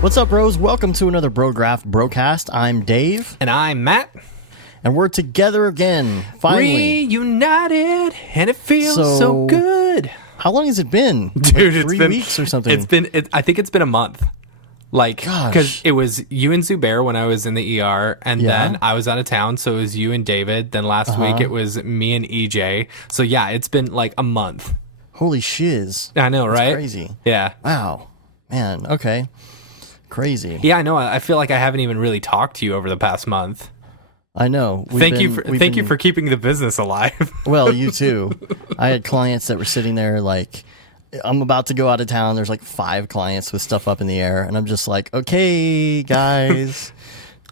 What's up, bros? Welcome to another Brograph Brocast. I'm Dave. And I'm Matt. And we're together again, finally. Reunited, and it feels so good. How long has it been? Dude, like 3 weeks or something? I think it's been a month. Like, because it was you and Zubair when I was in the ER, and then I was out of town, so it was you and David. Then last week it was me and EJ. So yeah, it's been like a month. Holy shiz. I know, right? That's crazy. Yeah. Wow. Man, okay. Crazy. Yeah, I know. I feel like I haven't even really talked to you over the past month. I know. Thank you for keeping the business alive. Well, you too. I had clients that were sitting there like, I'm about to go out of town. There's like 5 clients with stuff up in the air. And I'm just like, okay, guys,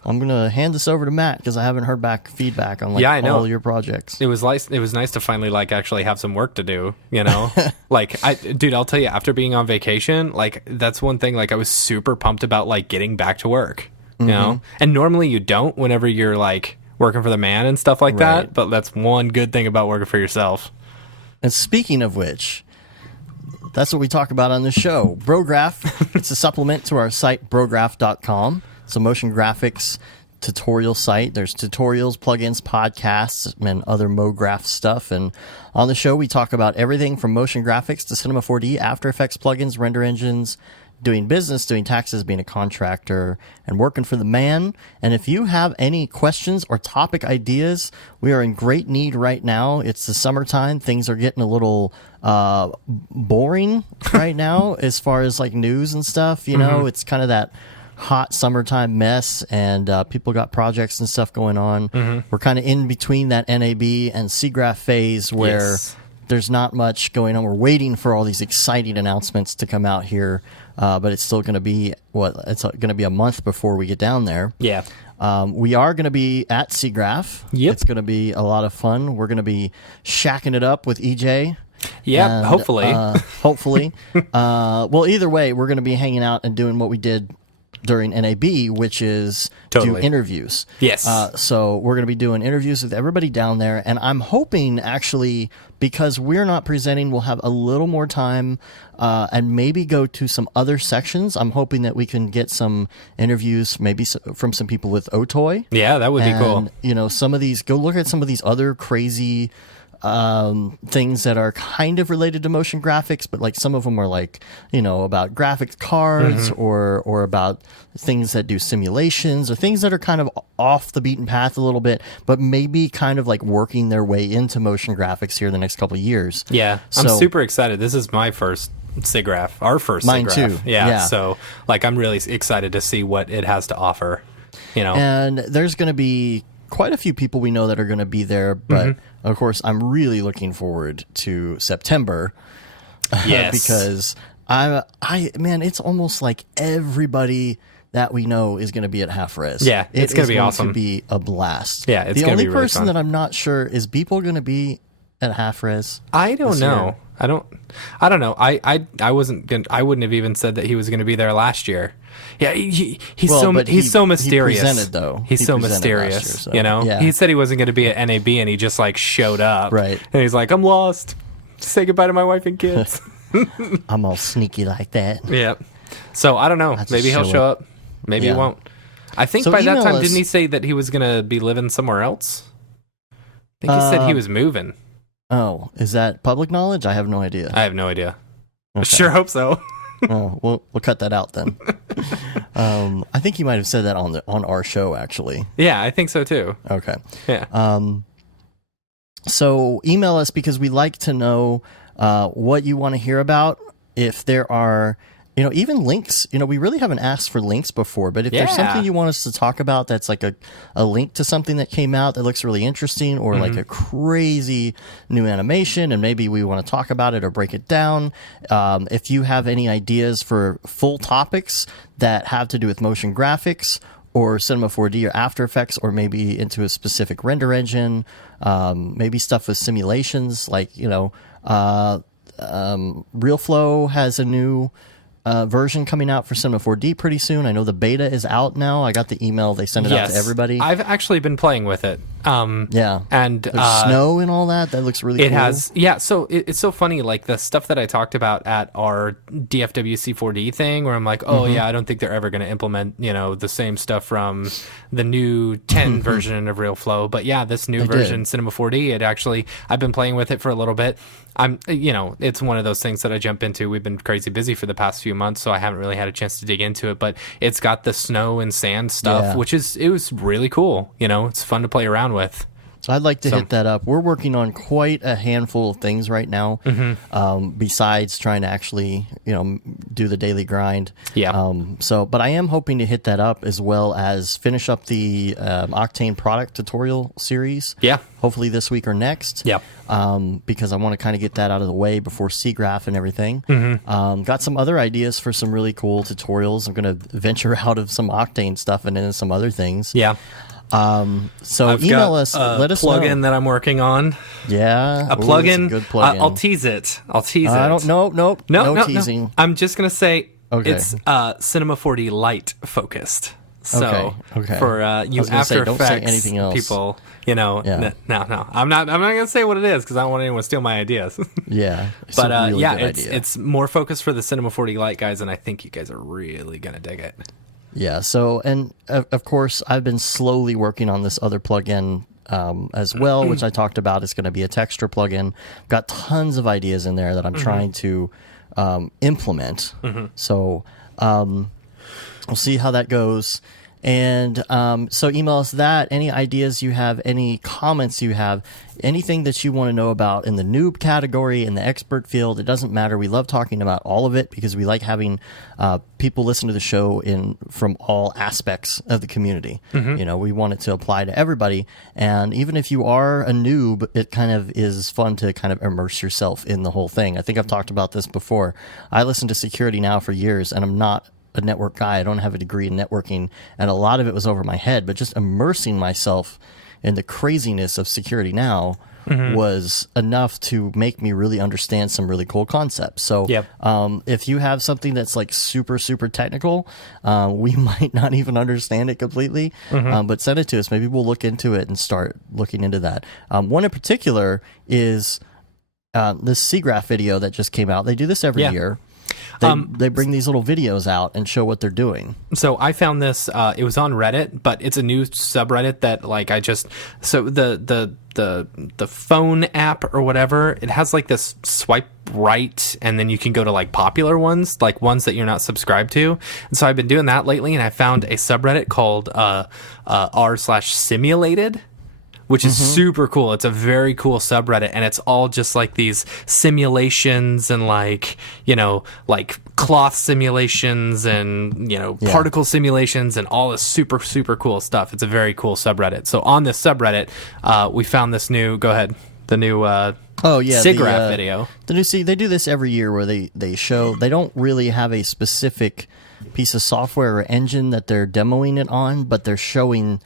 I'm going to hand this over to Matt because I haven't heard back feedback on like all your projects. It was nice to finally like actually have some work to do, you know? Like, dude, I'll tell you, after being on vacation, like that's one thing, like I was super pumped about like getting back to work, you know? And normally you don't whenever you're like working for the man and stuff like that. But that's one good thing about working for yourself. And speaking of which, that's what we talk about on this show. Brograph, it's a supplement to our site, brograph.com. It's a motion graphics tutorial site. There's tutorials, plugins, podcasts, and other MoGraph stuff. And on the show, we talk about everything from motion graphics to Cinema 4D, After Effects plugins, render engines, doing business, doing taxes, being a contractor, and working for the man. And if you have any questions or topic ideas, we are in great need right now. It's the summertime. Things are getting a little boring right now as far as like news and stuff. You know, it's kind of that hot summertime mess, and people got projects and stuff going on. We're kind of in between that NAB and SIGGRAPH phase where there's not much going on. We're waiting for all these exciting announcements to come out here, but it's still going to be it's going to be a month before we get down there. Yeah. We are going to be at SIGGRAPH. Yep. It's going to be a lot of fun. We're going to be shacking it up with EJ. Yeah, hopefully. Hopefully. Well, either way, we're going to be hanging out and doing what we did during NAB, which is do interviews. Yes. So we're going to be doing interviews with everybody down there, and I'm hoping actually, because we're not presenting, we'll have a little more time and maybe go to some other sections. I'm hoping that we can get some interviews maybe from some people with Otoy. Yeah, that would be cool. You know, go look at some of these other crazy things that are kind of related to motion graphics, but like some of them are like, you know, about graphics cards or about things that do simulations or things that are kind of off the beaten path a little bit, but maybe kind of like working their way into motion graphics here in the next couple of years. Yeah, I'm super excited. This is my first SIGGRAPH, our first mine SIGGRAPH. too. Yeah, so like I'm really excited to see what it has to offer, you know. And there's going to be quite a few people we know that are going to be there, but of course I'm really looking forward to September. Yes. Because man, it's almost like everybody that we know is going to be at Half Res. Yeah, it's going to be awesome. To be a blast. Yeah, it's going to be really fun. The only person that I'm not sure is Beeple going to be at Half Res. I don't know. I don't know. I wouldn't have even said that he was going to be there last year. Yeah, he's so mysterious. He presented though. He's so mysterious. Year, so. You know, he said he wasn't going to be at NAB, and he just like showed up. Right. And he's like, I'm lost. Say goodbye to my wife and kids. I'm all sneaky like that. Yeah. So I don't know. Maybe he'll show up. Maybe he won't. I think by that time, didn't he say that he was going to be living somewhere else? I think he said he was moving. Oh, is that public knowledge? I have no idea. I have no idea. Okay. I sure hope so. Oh, we'll cut that out then. I think you might have said that on our show, actually. Yeah, I think so too. Okay. Yeah. So email us because we like to know what you want to hear about. If there are, you know, even links, you know, we really haven't asked for links before, but if there's something you want us to talk about that's like a link to something that came out that looks really interesting, or like a crazy new animation, and maybe we want to talk about it or break it down. If you have any ideas for full topics that have to do with motion graphics or Cinema 4D or After Effects, or maybe into a specific render engine, maybe stuff with simulations, like, you know, RealFlow has a new version coming out for Cinema 4D pretty soon. I know the beta is out now. I got the email. They sent it out to everybody. I've actually been playing with it. Yeah. And there's snow and all that. That looks really cool. It has, yeah. So it's so funny, like the stuff that I talked about at our DFWC 4D thing, where I'm like, oh yeah, I don't think they're ever going to implement, the same stuff from the new 10 version of RealFlow. But yeah, this new version, Cinema 4D, I've been playing with it for a little bit. It's one of those things that I jump into. We've been crazy busy for the past few months, so I haven't really had a chance to dig into it. But it's got the snow and sand stuff, it was really cool. It's fun to play around with. So I'd like to hit that up. We're working on quite a handful of things right now, besides trying to actually, do the daily grind. Yeah. But I am hoping to hit that up, as well as finish up the Octane product tutorial series. Yeah. Hopefully this week or next. Yeah. Because I want to kind of get that out of the way before SeaGraph and everything. Got some other ideas for some really cool tutorials. I'm going to venture out of some Octane stuff and into some other things. Yeah. So I've email got us. Let us know. Plugin that I'm working on. Yeah, A plugin. Good plugin. I'll tease it. I don't. No teasing. No. I'm just gonna say it's Okay. Cinema 4D Lite focused. So Okay. for you After don't say Effects anything else. people, Yeah. no. I'm not gonna say what it is because I don't want anyone to steal my ideas. Yeah, But a really good it's idea. it's more focused for the Cinema 4D Lite guys, and I think you guys are really gonna dig it. Yeah. So, and of course, I've been slowly working on this other plugin as well, which I talked about. It's going to be a texture plugin. Got tons of ideas in there that I'm trying to implement. So we'll see how that goes. And so email us that, any ideas you have, any comments you have, anything that you want to know about in the noob category, in the expert field. It doesn't matter. We love talking about all of it because we like having people listen to the show from all aspects of the community. We want it to apply to everybody. And even if you are a noob, it kind of is fun to kind of immerse yourself in the whole thing. I think I've talked about this before. I listened to Security Now for years, and I'm not a network guy. I don't have a degree in networking, and a lot of it was over my head, but just immersing myself in the craziness of Security Now was enough to make me really understand some really cool concepts. So if you have something that's like super, super technical, we might not even understand it completely, but send it to us. Maybe we'll look into it and start looking into that. One in particular is this SeaGraph video that just came out. They do this every year. They bring these little videos out and show what they're doing. So I found this. It was on Reddit, but it's a new subreddit that the phone app or whatever. It has like this swipe right, and then you can go to like popular ones, like ones that you're not subscribed to. And so I've been doing that lately, and I found a subreddit called r/simulated. Which is super cool. It's a very cool subreddit, and it's all just like these simulations and like cloth simulations and particle simulations and all this super, super cool stuff. It's a very cool subreddit. So on this subreddit, we found this new SIGGRAPH video. They do this every year where they show, they don't really have a specific piece of software or engine that they're demoing it on, but they're showing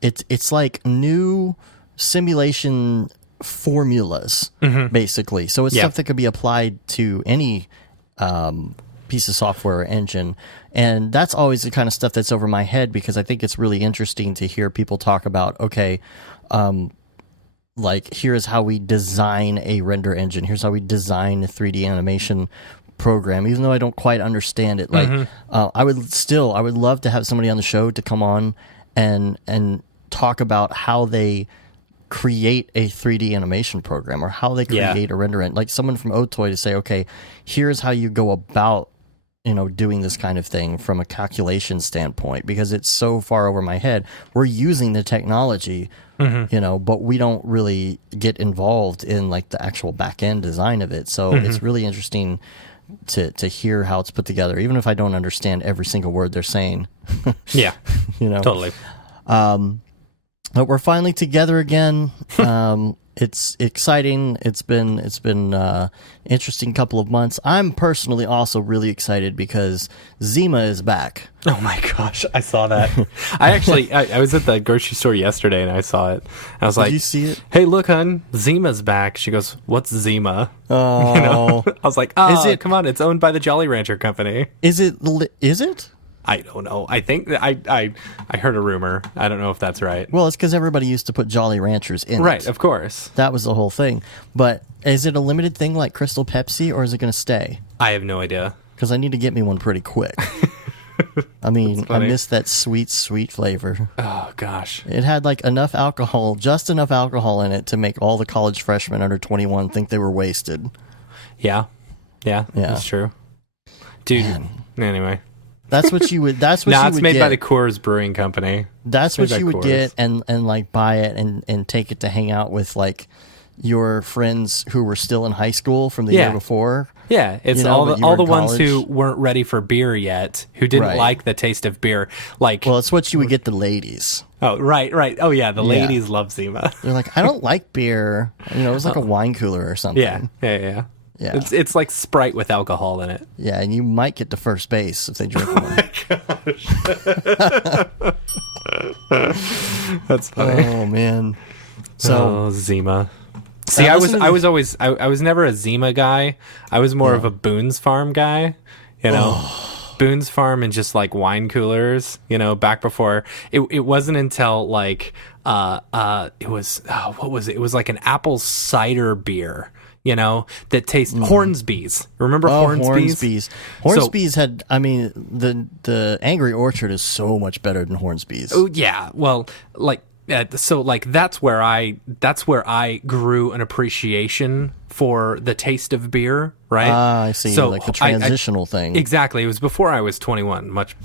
it's like new simulation formulas, basically. So it's stuff that could be applied to any piece of software or engine. And that's always the kind of stuff that's over my head, because I think it's really interesting to hear people talk about, okay, like here's how we design a render engine. Here's how we design a 3D animation program, even though I don't quite understand it. Like I would love to have somebody on the show to come on and talk about how they create a 3D animation program, or how they create a render end. Like someone from Otoy to say, okay, here's how you go about doing this kind of thing from a calculation standpoint, because it's so far over my head. We're using the technology, but we don't really get involved in like the actual back end design of it. So it's really interesting to hear how it's put together, even if I don't understand every single word they're saying. Totally. But we're finally together again. it's exciting. It's been interesting couple of months. I'm personally also really excited because Zima is back. Oh my gosh, I saw that. I was at the grocery store yesterday and I saw it. I was like, Did you see it? Hey, look, hun, Zima's back. She goes, what's Zima? Oh, I was like, come on, it's owned by the Jolly Rancher Company. Is it? Is it? I don't know. I think I heard a rumor. I don't know if that's right. Well, it's because everybody used to put Jolly Ranchers in Right, it. of course. That was the whole thing. But is it a limited thing like Crystal Pepsi, or is it going to stay? I have no idea. Because I need to get me one pretty quick. I mean, I miss that sweet flavor. Oh, gosh. It had like enough alcohol, just enough alcohol in it to make all the college freshmen under 21 think they were wasted. Yeah, that's true. Dude, anyway. That's what you would. That's what you would get. It's made by the Coors Brewing Company. That's what you would get, and like buy it and take it to hang out with like your friends who were still in high school from the year before. Yeah, it's all the ones who weren't ready for beer yet, who didn't like the taste of beer. Like, well, it's what you would get the ladies. Oh, right. Oh, yeah, the ladies love Zima. They're like, I don't like beer. It was like a wine cooler or something. Yeah. It's like Sprite with alcohol in it. Yeah, and you might get to first base if they drink one. Oh my gosh. That's funny. Oh man. So Zima. See, I was never a Zima guy. I was more of a Boone's Farm guy. Boone's Farm and just like wine coolers. Back before it wasn't until like it was what was it? It was like an apple cider beer. That tastes Hornsby's. Remember Hornsby's? Hornsby's had, the Angry Orchard is so much better than Hornsby's. Oh yeah, well, that's where I grew an appreciation for the taste of beer, right? I see. So like the transitional thing. Exactly. It was before I was 21, much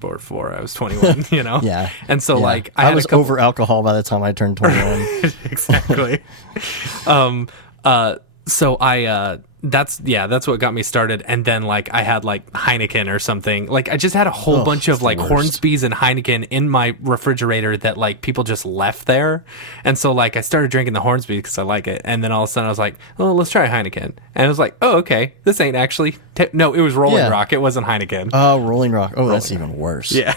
before I was 21. Yeah. And so I was over alcohol by the time I turned 21. Exactly. So that's what got me started, and then I had Heineken or something. I just had a whole bunch of Hornsby's and Heineken in my refrigerator that people just left there, and so I started drinking the Hornsby because I like it, and then all of a sudden I was like, oh, let's try Heineken, and I was like, oh, okay, this ain't actually no, it was Rolling Rock, it wasn't Heineken. Oh, Rolling Rock. Oh, that's even worse. Yeah.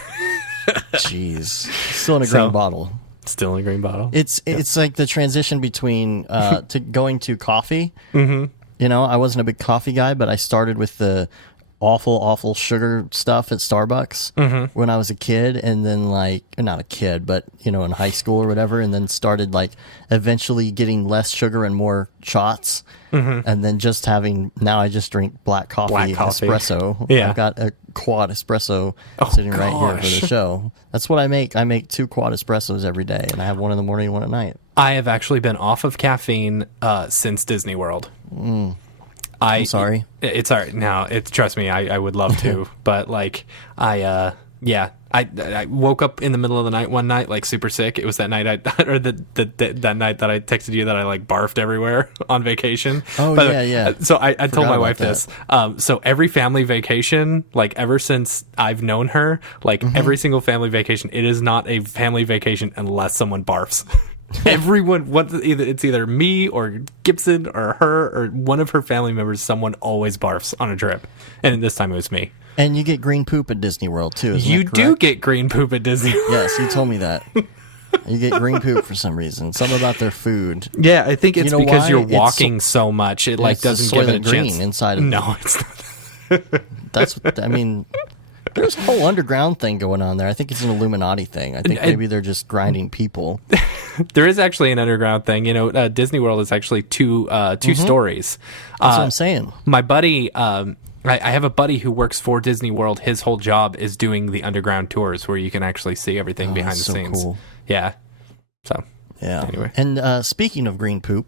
Jeez, still in a green bottle. Still in a green bottle. It's like the transition between to going to coffee. Mm-hmm. I wasn't a big coffee guy, but I started with the awful sugar stuff at Starbucks when I was a kid, and then not a kid, but in high school or whatever, and then started eventually getting less sugar and more shots, and then just now I just drink black coffee. Espresso. Yeah, I've got a quad espresso sitting right here for the show. That's what I make. I make 2 quad espressos every day, and I have one in the morning and one at night. I have actually been off of caffeine since Disney World. I'm sorry. It's all right. Now, trust me, I would love to, but I woke up in the middle of the night one night, super sick. It was that night that night that I texted you that I barfed everywhere on vacation. Oh, yeah. So I told my wife this. So every family vacation, ever since I've known her, every single family vacation, it is not a family vacation unless someone barfs. Everyone, it's either me or Gibson or her or one of her family members. Someone always barfs on a trip, and this time it was me. And you get green poop at Disney World too. You do get green poop at Disney World. Yes, you told me that. You get green poop for some reason. Something about their food. Yeah, I think it's because you're walking so much. It doesn't give it a green chance. Inside of No, it's not. That's what there's a whole underground thing going on there. I think it's an Illuminati thing. I think maybe they're just grinding people. There is actually an underground thing. Disney World is actually two stories. That's what I'm saying. My buddy, I have a buddy who works for Disney World. His whole job is doing the underground tours where you can actually see everything behind the scenes. Cool. Yeah. So yeah. Anyway, and speaking of green poop,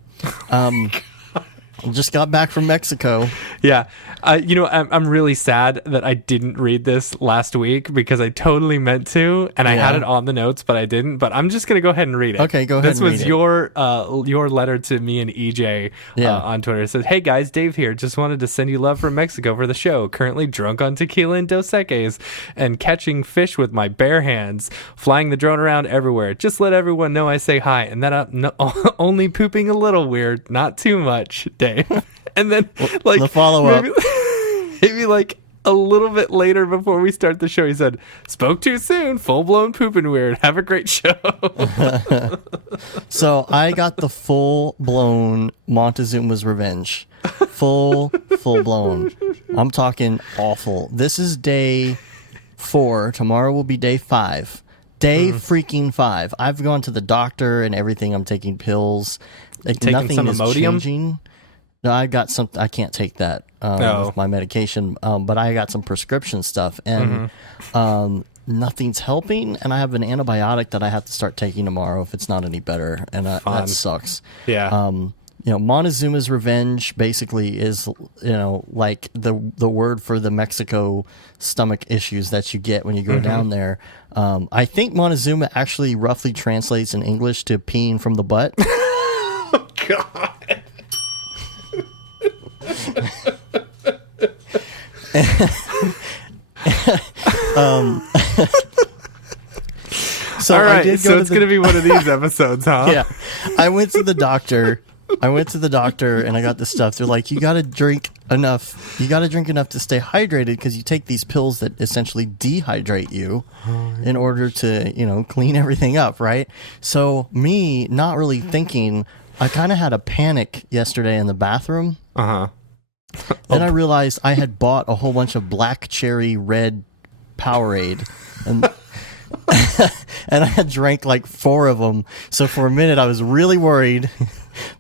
Just got back from Mexico. Yeah. I'm really sad that I didn't read this last week because I totally meant to, and I had it on the notes, but I didn't. But I'm just going to go ahead and read it. Okay, go ahead This and read was it. your letter to me and EJ on Twitter. It says, "Hey guys, Dave here. Just wanted to send you love from Mexico for the show. Currently drunk on tequila and Dos Equis and catching fish with my bare hands, flying the drone around everywhere. Just let everyone know I say hi and that I'm only pooping a little weird, not too much, Dave." And then, like, the follow-up. maybe like a little bit later before we start the show, he said, "Spoke too soon, full-blown pooping weird. Have a great show." So I got the full-blown Montezuma's Revenge. Full-blown. I'm talking awful. This is day 4. Tomorrow will be day 5. Day freaking 5. I've gone to the doctor and everything. I'm taking pills. Like, taking nothing some is Imodium? changing. No, I got some. I can't take that with my medication, but I got some prescription stuff, and nothing's helping. And I have an antibiotic that I have to start taking tomorrow if it's not any better, and that sucks. Yeah. Montezuma's Revenge basically is, like the word for the Mexico stomach issues that you get when you go down there. I think Montezuma actually roughly translates in English to peeing from the butt. Oh, God. So all right, I did so it's going to be one of these episodes, huh? Yeah, I went to the doctor. And I got this stuff. They're like, you got to drink enough. You got to drink enough to stay hydrated because you take these pills that essentially dehydrate you in order to, clean everything up, right? So me not really thinking, I kind of had a panic yesterday in the bathroom. Uh-huh. Then I realized I had bought a whole bunch of black cherry red Powerade, and and I had drank like 4 of them. So for a minute I was really worried,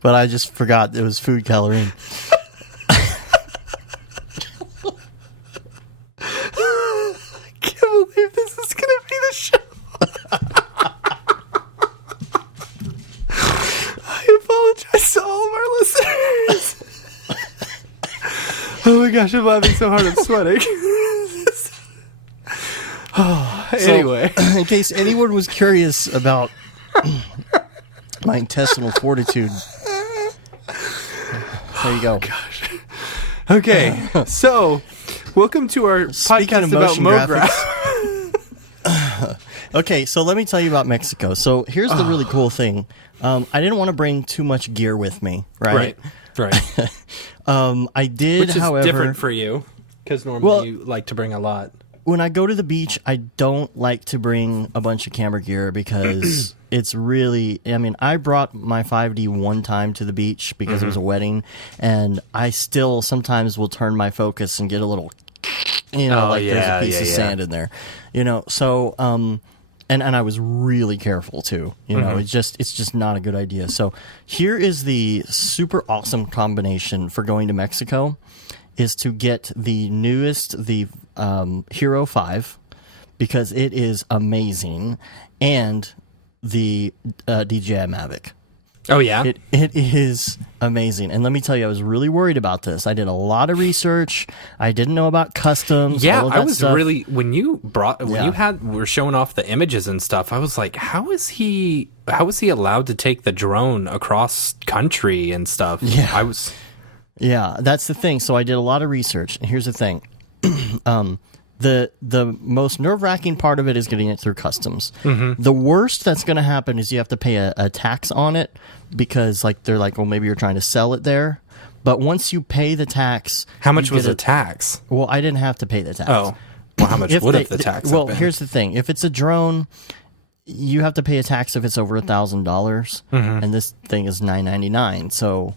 but I just forgot it was food coloring. I can't believe this is going to be the show. I apologize to all of our listeners. Oh my gosh, I'm laughing so hard I'm sweating. Anyway. So, in case anyone was curious about my intestinal fortitude, there you go. Gosh. Okay, so welcome to our Speaking podcast of about motion MoGraph. Okay, so let me tell you about Mexico. So here's the really cool thing. I didn't want to bring too much gear with me, right? Right. I did, Which is however, different for you, because normally you like to bring a lot. when I go to the beach, I don't like to bring a bunch of camera gear because it's really, I brought my 5D one time to the beach because it was a wedding, and I still sometimes will turn my focus and get a little, there's a piece of sand in there, so, and I was really careful too, it's just not a good idea. So here is the super awesome combination for going to Mexico is to get the newest, the Hero 5, because it is amazing, and the DJI Mavic. Oh, yeah? It is amazing. And let me tell you, I was really worried about this. I did a lot of research. I didn't know about customs. Yeah, all of I that was stuff. really, when you were showing off the images and stuff, I was like, how is he allowed to take the drone across country and stuff? Yeah. Yeah, that's the thing. So I did a lot of research. And here's the thing. The most nerve-wracking part of it is getting it through customs. The worst that's going to happen is you have to pay a tax on it because they're like, well, maybe you're trying to sell it there. But once you pay the tax... How much was the tax? Well, I didn't have to pay the tax. Oh. Well, how much would have the tax Well, have been? here's the thing. If it's a drone, you have to pay a tax if it's over $1,000, and this thing is $999. So,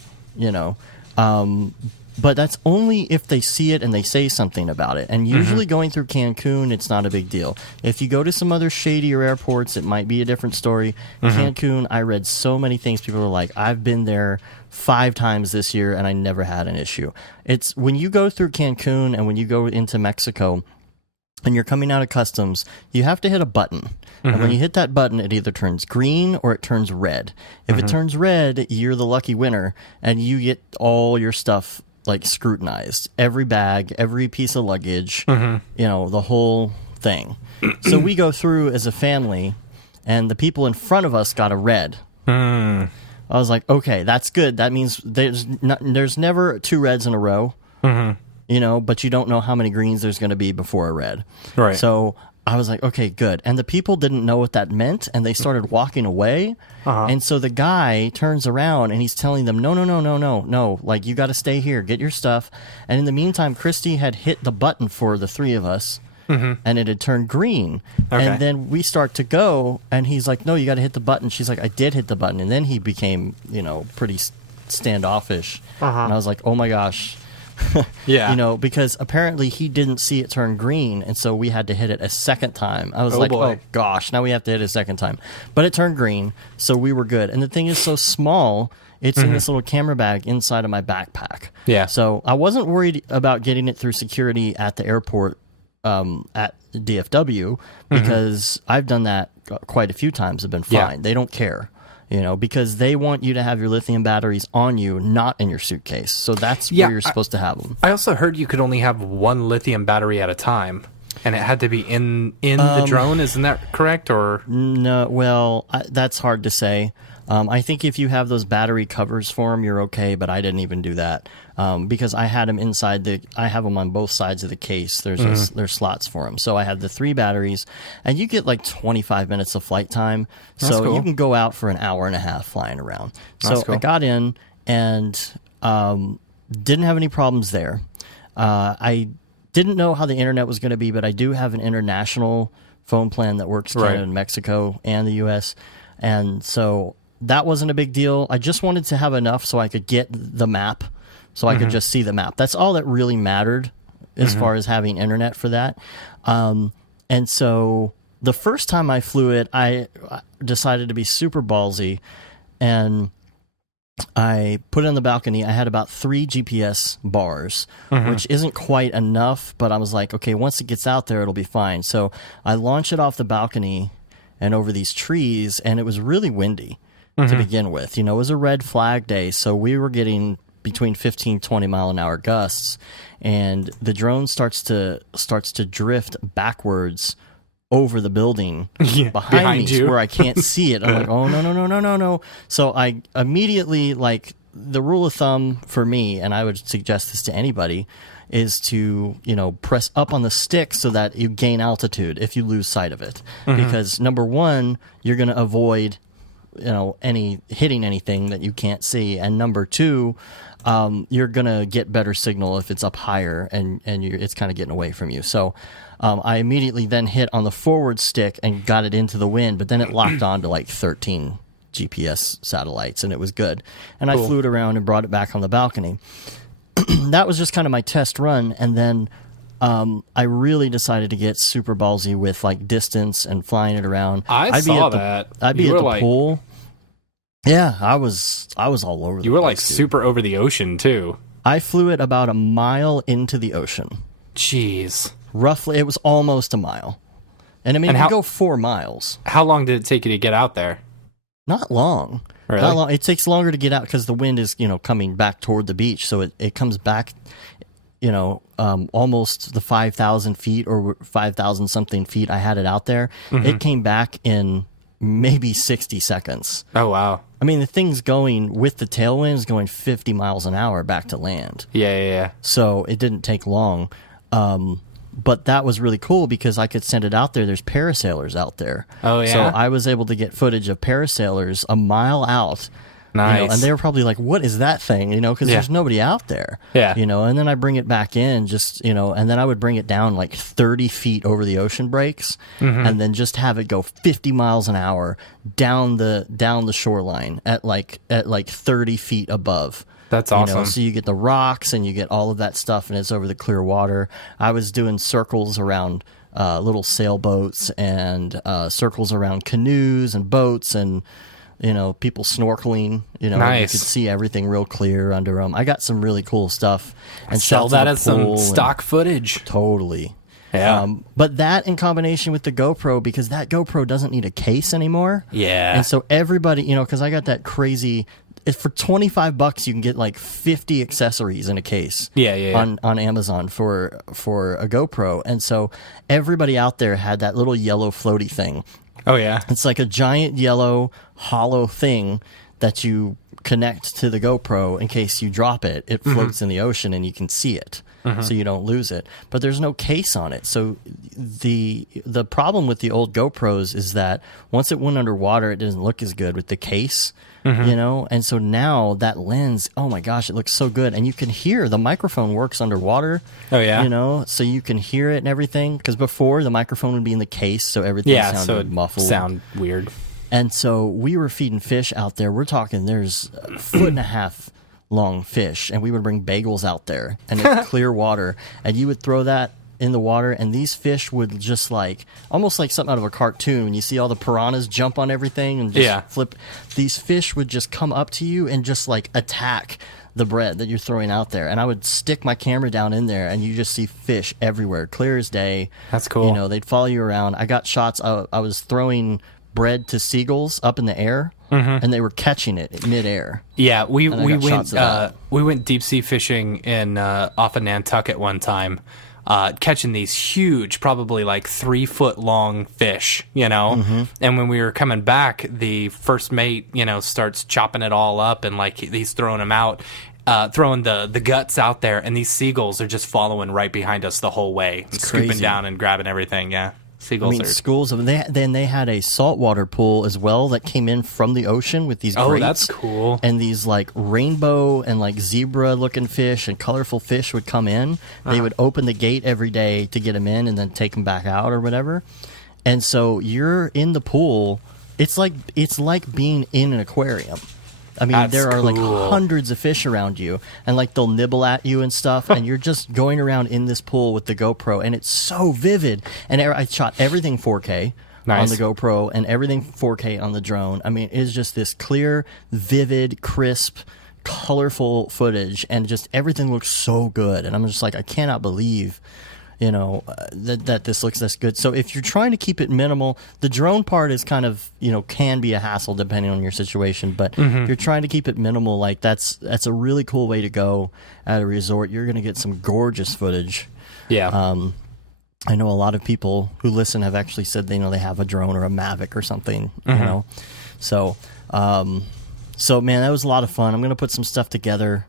but that's only if they see it and they say something about it. And usually going through Cancun, it's not a big deal. If you go to some other shadier airports, it might be a different story. Cancun, I read so many things. People are like, I've been there 5 times this year and I never had an issue. It's when you go through Cancun and when you go into Mexico, and you're coming out of customs, you have to hit a button. And when you hit that button, it either turns green or it turns red. If it turns red, you're the lucky winner, and you get all your stuff like scrutinized. Every bag, every piece of luggage, the whole thing. So we go through as a family, and the people in front of us got a red. I was like, okay, that's good. That means there's never 2 reds in a row. But you don't know how many greens there's going to be before a red. Right. So I was like, okay, good. And the people didn't know what that meant, and they started walking away. And so the guy turns around, and he's telling them, no. Like, you got to stay here. Get your stuff. And in the meantime, Christy had hit the button for the 3 of us, and it had turned green. Okay. And then we start to go, and he's like, no, you got to hit the button. She's like, I did hit the button. And then he became, pretty standoffish. And I was like, oh, my gosh. Yeah. Because apparently he didn't see it turn green, and so we had to hit it a second time. I was like, boy. oh gosh, now we have to hit it a second time. But it turned green, so we were good. And the thing is so small, it's in this little camera bag inside of my backpack. Yeah. So I wasn't worried about getting it through security at the airport at DFW, because I've done that quite a few times. Have been fine. Yeah. They don't care. Because they want you to have your lithium batteries on you, not in your suitcase. So that's where you're supposed to have them. I also heard you could only have 1 lithium battery at a time, and it had to be in the drone. Isn't that correct? Or no? Well, that's hard to say. I think if you have those battery covers for them, you're okay. But I didn't even do that because I had them inside I have them on both sides of the case. There's slots for them. So I had the 3 batteries, and you get like 25 minutes of flight time. So cool. You can go out for an hour and a half flying around. So cool. I got in and didn't have any problems there. I didn't know how the internet was going to be, but I do have an international phone plan that works Canada and Mexico and the U.S. And so that wasn't a big deal. I just wanted to have enough so I could get the map, so I could just see the map. That's all that really mattered as far as having internet for that. And so the first time I flew it, I decided to be super ballsy, and I put it on the balcony. I had about 3 GPS bars, which isn't quite enough, but I was like, okay, once it gets out there, it'll be fine. So I launched it off the balcony and over these trees, and it was really windy to begin with. It was a red flag day, so we were getting between 15, 20 mile an hour gusts, and the drone starts to drift backwards over the building behind me you. where I can't see it. I'm like, oh, no. So I immediately, like, the rule of thumb for me, and I would suggest this to anybody, is to, press up on the stick so that you gain altitude if you lose sight of it. Because number one, you're going to avoid hitting anything that you can't see, and number two, you're gonna get better signal if it's up higher and it's kind of getting away from you. So I immediately then hit on the forward stick and got it into the wind, but then it locked on to like 13 GPS satellites, and it was good. And cool. I flew it around and brought it back on the balcony. That was just kind of my test run, and then I really decided to get super ballsy with like distance and flying it around. I'd be at the pool. Yeah, I was all over. You were like super over the ocean too. I flew it about a mile into the ocean. Jeez. Roughly, it was almost a mile. And I mean, you go 4 miles. How long did it take you to get out there? Not long. Really? Not long. It takes longer to get out because the wind is, coming back toward the beach. So it comes back, almost the 5,000 feet or 5,000 something feet I had it out there. It came back in maybe 60 seconds. Oh, wow. I mean, the thing's going with the tailwinds going 50 miles an hour back to land. Yeah. So it didn't take long. But that was really cool because I could send it out there. There's parasailers out there. Oh, yeah. So I was able to get footage of parasailers a mile out. Nice. And they were probably like, what is that thing? Because there's nobody out there. Yeah. And then I bring it back in and then I would bring it down like 30 feet over the ocean breaks and then just have it go 50 miles an hour down the shoreline at like 30 feet above. That's awesome. So you get the rocks and you get all of that stuff, and it's over the clear water. I was doing circles around little sailboats and circles around canoes and boats and people snorkeling, nice. You could see everything real clear under them. I got some really cool stuff. And sell that as some stock footage. Totally. Yeah. But that in combination with the GoPro, because that GoPro doesn't need a case anymore. Yeah. And so everybody, because I got that crazy. For $25, you can get like 50 accessories in a case. Yeah. On Amazon for a GoPro, and so everybody out there had that little yellow floaty thing. Oh yeah. It's like a giant yellow hollow thing that you connect to the GoPro in case you drop it. It floats in the ocean and you can see it, so you don't lose it. But there's no case on it. So the problem with the old GoPros is that once it went underwater, it doesn't look as good with the case. And so now that lens, oh my gosh, it looks so good. And you can hear the microphone works underwater. Oh yeah. So you can hear it and everything. Because before the microphone would be in the case, so everything sounded muffled. Sound weird. And so we were feeding fish out there. We're talking there's a 1.5 long fish, and we would bring bagels out there, and it's clear water, and you would throw that in the water, and these fish would just almost like something out of a cartoon. When you see all the piranhas jump on everything and just flip, these fish would just come up to you and just attack the bread that you're throwing out there. And I would stick my camera down in there, and you just see fish everywhere, clear as day. That's cool. They'd follow you around. I got shots. I was throwing bread to seagulls up in the air, and they were catching it midair. Yeah, we went deep sea fishing in off of Nantucket one time. Catching these huge, probably 3-foot long fish, And when we were coming back, the first mate, starts chopping it all up, and he's throwing them out, throwing the guts out there, and these seagulls are just following right behind us the whole way, scooping down and grabbing everything. Yeah. Schools of them. They had a saltwater pool as well that came in from the ocean with these grates. Oh, that's cool. And these rainbow and zebra looking fish and colorful fish would come in. They would open the gate every day to get them in and then take them back out or whatever. And so you're in the pool. It's like being in an aquarium. I mean, That's there are cool. hundreds of fish around you, and they'll nibble at you and stuff, and you're just going around in this pool with the GoPro, and it's so vivid. And I shot everything 4K on the GoPro and everything 4K on the drone. I mean, it's just this clear, vivid, crisp, colorful footage, and just everything looks so good. And I'm just I cannot believe that this looks this good. So if you're trying to keep it minimal, the drone part is kind of, can be a hassle depending on your situation. But if you're trying to keep it minimal, that's a really cool way to go at a resort. You're going to get some gorgeous footage. Yeah. I know a lot of people who listen have actually said they have a drone or a Mavic or something, So, man, that was a lot of fun. I'm going to put some stuff together.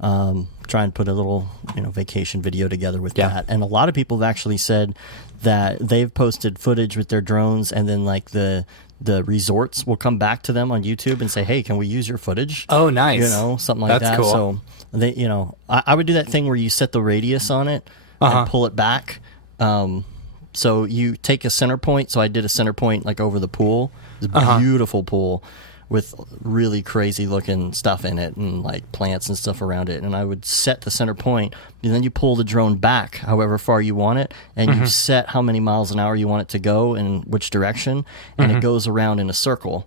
Try and put a little vacation video together with that. And a lot of people have actually said that they've posted footage with their drones, and then the resorts will come back to them on YouTube and say, hey, can we use your footage? Oh, nice. Something like That's that. Cool. So they I would do that thing where you set the radius on it and pull it back. So you take a center point. So I did a center point over the pool. It's a beautiful pool with really crazy looking stuff in it and plants and stuff around it. And I would set the center point, and then you pull the drone back however far you want it, and you set how many miles an hour you want it to go in which direction, and it goes around in a circle.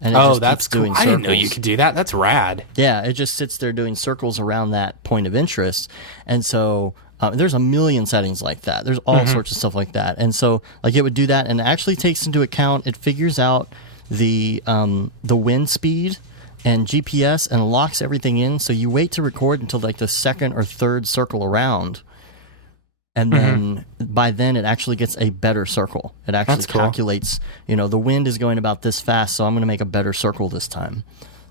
And it just that's keeps doing cool. I didn't know circles. you could do that. That's rad. Yeah, it just sits there doing circles around that point of interest. And so there's a million settings like that. There's all sorts of stuff like that. And so it would do that, and it actually takes into account, it figures out the wind speed and GPS and locks everything in. So you wait to record until the second or third circle around, and then by then it actually gets a better circle. It actually calculates, the wind is going about this fast, so I'm going to make a better circle this time.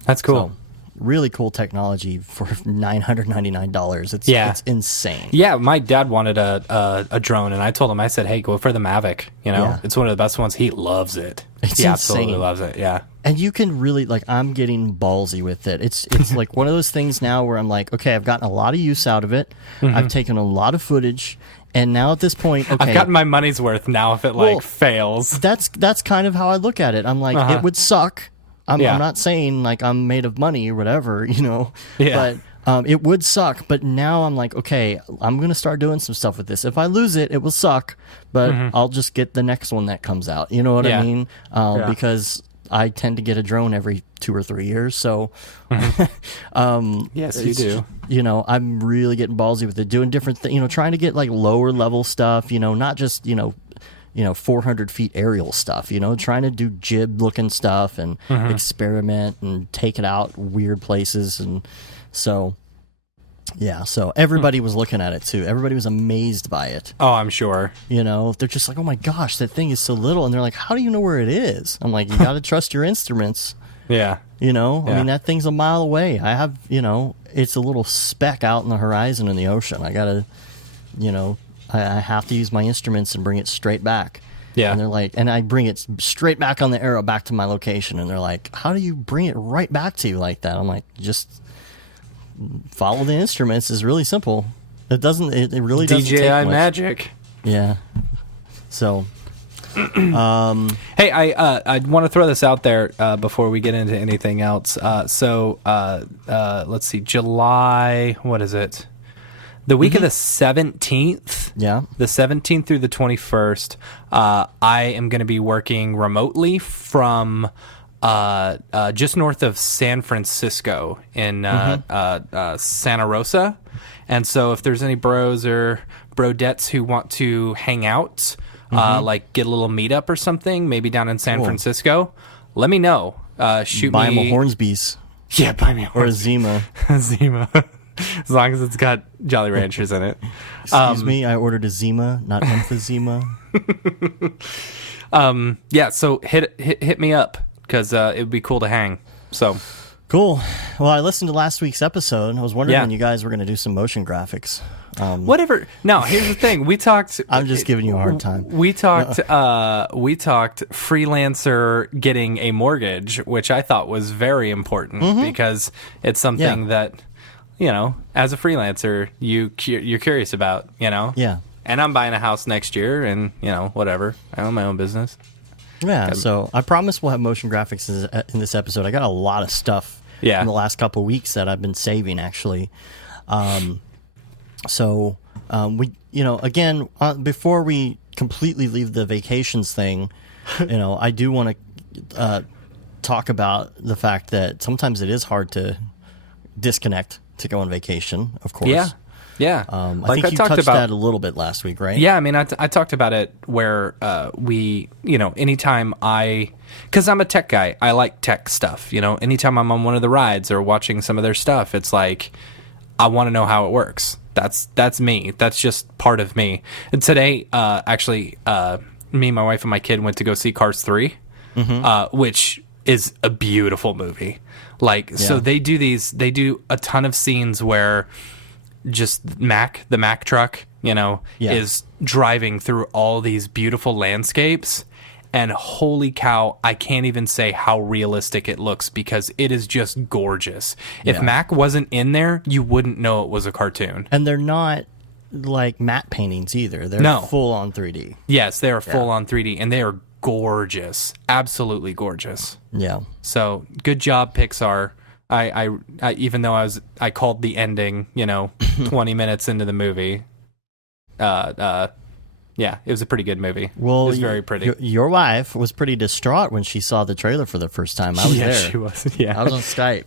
That's cool. So, really cool technology for $999. It's insane. Yeah, my dad wanted a drone, and I told him, I said, hey, go for the Mavic. It's one of the best ones. He loves it. He absolutely loves it. Yeah. And you can really I'm getting ballsy with it. It's one of those things now where I'm okay, I've gotten a lot of use out of it. I've taken a lot of footage. And now at this point, okay, I've gotten my money's worth now if it fails. That's kind of how I look at it. I'm it would suck. I'm not saying I'm made of money or whatever, but it would suck. But now I'm okay, I'm going to start doing some stuff with this. If I lose it, it will suck, but I'll just get the next one that comes out. You know what I mean? Because I tend to get a drone every 2 or 3 years. So, Yes, you do. You know, I'm really getting ballsy with it, doing different things, you know, trying to get like lower level stuff, you know, not just, 400 feet aerial stuff, you know, trying to do jib looking stuff and experiment and take it out weird places. And so, yeah, so everybody was looking at it too. Everybody was amazed by it. Oh, I'm sure. You know, they're just like, oh my gosh, that thing is so little. And they're like, how do you know where it is? I'm like, you got to trust your instruments. Yeah. You know, Yeah. I mean, that thing's a mile away. I have, it's a little speck out in the horizon in the ocean. I got to, I have to use my instruments and bring it straight back. Yeah. And they're like, and I bring it straight back on the arrow back to my location. And they're like, how do you bring it right back to you like that? I'm like, just follow the instruments. It's really simple. It really doesn't take DJI much. Magic. Yeah. So, Hey, I want to throw this out there before we get into anything else. Let's see, July, what is it? The week of the 17th. yeah. The 17th through the 21st, I am going to be working remotely from just north of San Francisco in Santa Rosa. And so if there's any bros or brodettes who want to hang out, like get a little meetup or something, maybe down in San Francisco, let me know. Shoot Buy me. them a Hornsby's. Yeah, buy me a Or a Hornsby. Zima. Zima. As long as it's got Jolly Ranchers in it. Excuse me, I ordered a Zima, not emphysema. Yeah, so hit me up because it would be cool to hang. So Cool. Well, I listened to last week's episode, and I was wondering Yeah. when you guys were going to do some motion graphics. whatever. No, here's the thing. We talked. I'm just giving you a hard time. We talked. We talked freelancer getting a mortgage, which I thought was very important because it's something that, as a freelancer, you're curious about. Yeah. And I'm buying a house next year, and whatever. I own my own business. Yeah, so I promise we'll have motion graphics in this episode. I got a lot of stuff in the last couple of weeks that I've been saving, actually. We, again, before we completely leave the vacations thing, I do want to talk about the fact that sometimes it is hard to disconnect to go on vacation, of course. Yeah. Yeah. I think you touched that a little bit last week, right? Yeah, I mean, I talked about it where we, anytime because I'm a tech guy, I like tech stuff. Anytime I'm on one of the rides or watching some of their stuff, it's like, I want to know how it works. That's me. That's just part of me. And today, actually, me, my wife, and my kid went to go see Cars 3, which is a beautiful movie. So they do a ton of scenes where just the Mack truck, is driving through all these beautiful landscapes. And holy cow, I can't even say how realistic it looks because it is just gorgeous. If Mack wasn't in there, you wouldn't know it was a cartoon. And they're not like matte paintings either. They're full on 3D. Yes, they are full on 3D, and they are gorgeous. Absolutely gorgeous. Yeah. So good job, Pixar. I even though I called the ending, 20 minutes into the movie. Yeah, it was a pretty good movie. Well, it was very pretty. Your wife was pretty distraught when she saw the trailer for the first time. I was there. She was. Yeah, I was on Skype.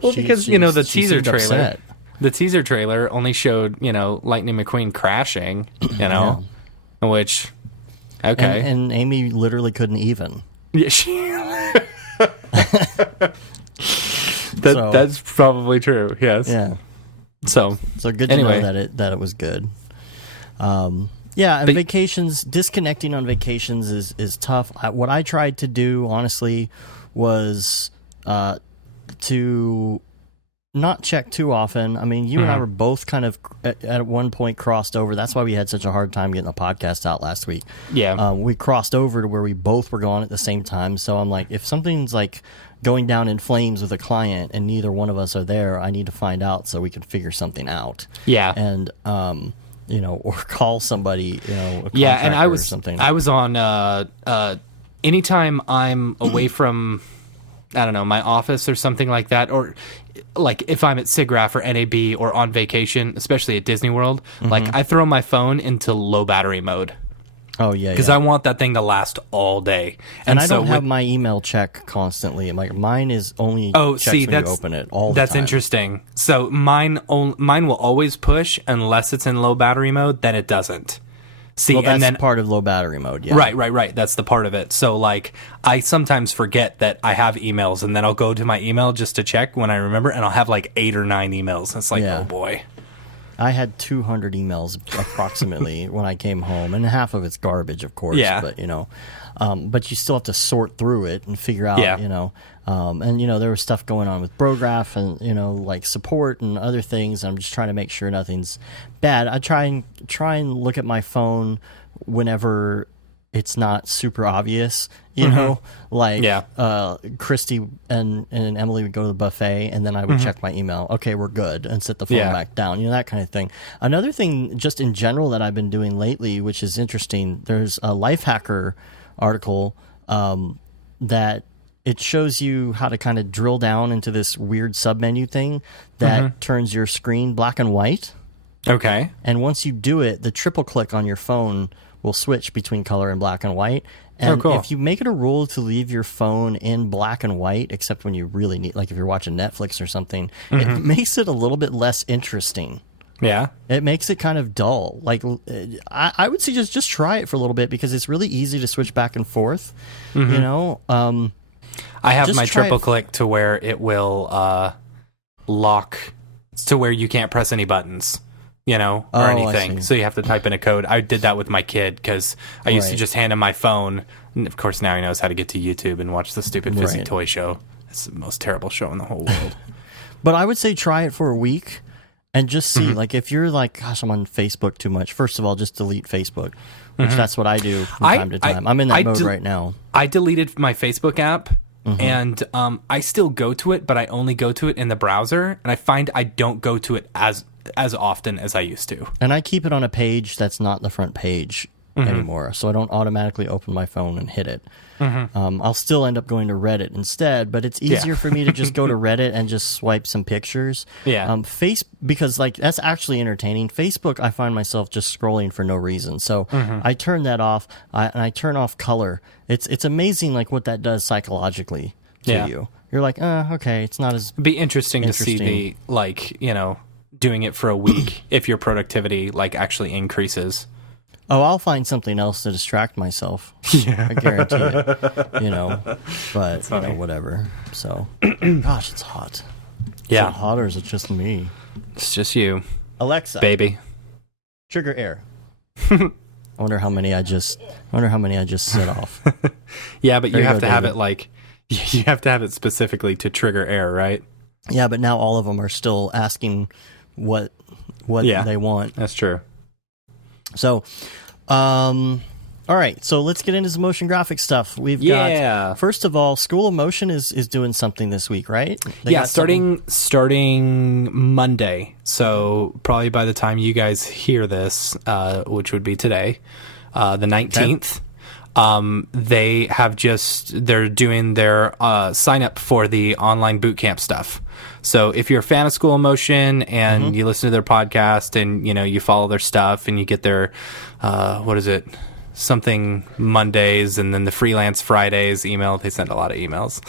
Well, because the teaser trailer. Upset. The teaser trailer only showed Lightning McQueen crashing. Which okay, and Amy literally couldn't even. Yeah, that's probably true. Yes. Yeah. So good to know that it was good. Yeah, and vacations, disconnecting on vacations is tough. What I tried to do, honestly, was to not check too often. I mean, you and I were both kind of at one point crossed over. That's why we had such a hard time getting the podcast out last week. Yeah. We crossed over to where we both were going at the same time. So I'm like, if something's like going down in flames with a client and neither one of us are there, I need to find out so we can figure something out. Yeah. And, or call somebody, a yeah, and contractor or something. I was on, anytime I'm away from, I don't know, my office or something like that, or like if I'm at SIGGRAPH or NAB or on vacation, especially at Disney World, like I throw my phone into low battery mode. Oh yeah, because I want that thing to last all day. And I don't have my email check constantly. Like mine is only checks when you open it all the time. That's interesting. So mine will always push unless it's in low battery mode. Then it doesn't. See, well, that's and then part of low battery mode. Yeah. Right. That's the part of it. So like, I sometimes forget that I have emails, and then I'll go to my email just to check when I remember, and I'll have like 8 or 9 emails. It's like, oh boy. I had 200 emails approximately when I came home, and half of it's garbage, of course. Yeah. But but you still have to sort through it and figure out, and there was stuff going on with Brograph and like support and other things. I'm just trying to make sure nothing's bad. I try and look at my phone whenever it's not super obvious, like Christy and Emily would go to the buffet, and then I would check my email. Okay, we're good, and set the phone back down, that kind of thing. Another thing just in general that I've been doing lately, which is interesting, there's a Lifehacker article that it shows you how to kind of drill down into this weird submenu thing that turns your screen black and white. Okay. And once you do it, the triple click on your phone will switch between color and black and white. And if you make it a rule to leave your phone in black and white, except when you really need, like if you're watching Netflix or something, it makes it a little bit less interesting. Yeah. It makes it kind of dull. Like I would suggest just try it for a little bit, because it's really easy to switch back and forth. I have my triple click to where it will lock to where you can't press any buttons. Or anything. So you have to type in a code. I did that with my kid because I used to just hand him my phone. And of course, now he knows how to get to YouTube and watch the stupid Fizzy Toy Show. It's the most terrible show in the whole world. But I would say try it for a week and just see. Like, if you're like, gosh, I'm on Facebook too much, first of all, just delete Facebook, which that's what I do from time to time. I'm in that mode right now. I deleted my Facebook app. And I still go to it, but I only go to it in the browser. And I find I don't go to it as often as I used to. And I keep it on a page that's not the front page anymore, so I don't automatically open my phone and hit it. I'll still end up going to Reddit instead, but it's easier for me to just go to Reddit and just swipe some pictures. Because like that's actually entertaining. Facebook, I find myself just scrolling for no reason, so I turn that off. And I turn off color. It's amazing like what that does psychologically to you. You're like, okay, it's not as It'd be interesting to see the doing it for a week if your productivity like actually increases. Oh, I'll find something else to distract myself. I guarantee it. But whatever. So, gosh, it's hot. Yeah, is it hot or is it just me? It's just you, Alexa, baby. Trigger air. I wonder how many I just set off. Yeah, but you have to have it like you have to have it specifically to trigger air, right? Yeah, but now all of them are still asking what they want. That's true. So, all right. So let's get into some motion graphic stuff. We've got, first of all, School of Motion is doing something this week, right? Starting Monday. So probably by the time you guys hear this, which would be today, the 19th. They're doing their sign up for the online bootcamp stuff. So if you're a fan of School of Motion and you listen to their podcast and you follow their stuff and you get their something Mondays and then the freelance Fridays email, they send a lot of emails.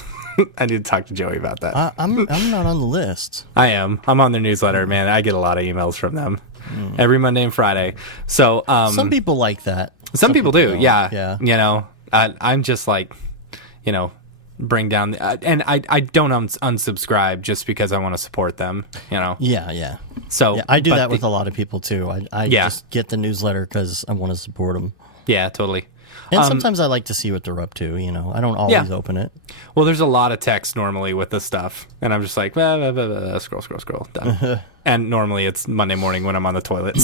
I need to talk to Joey about that. I'm not on the list. I am. I'm on their newsletter, man. I get a lot of emails from them every Monday and Friday. So some people like that. Some people do. Don't. Yeah. I'm just like, bring down and I don't unsubscribe just because I want to support them. Yeah. So I do that with a lot of people too. I just get the newsletter because I want to support them. Yeah, totally. And sometimes I like to see what they're up to. I don't always open it. Well, there's a lot of text normally with this stuff, and I'm just like, scroll, done. And normally it's Monday morning when I'm on the toilet.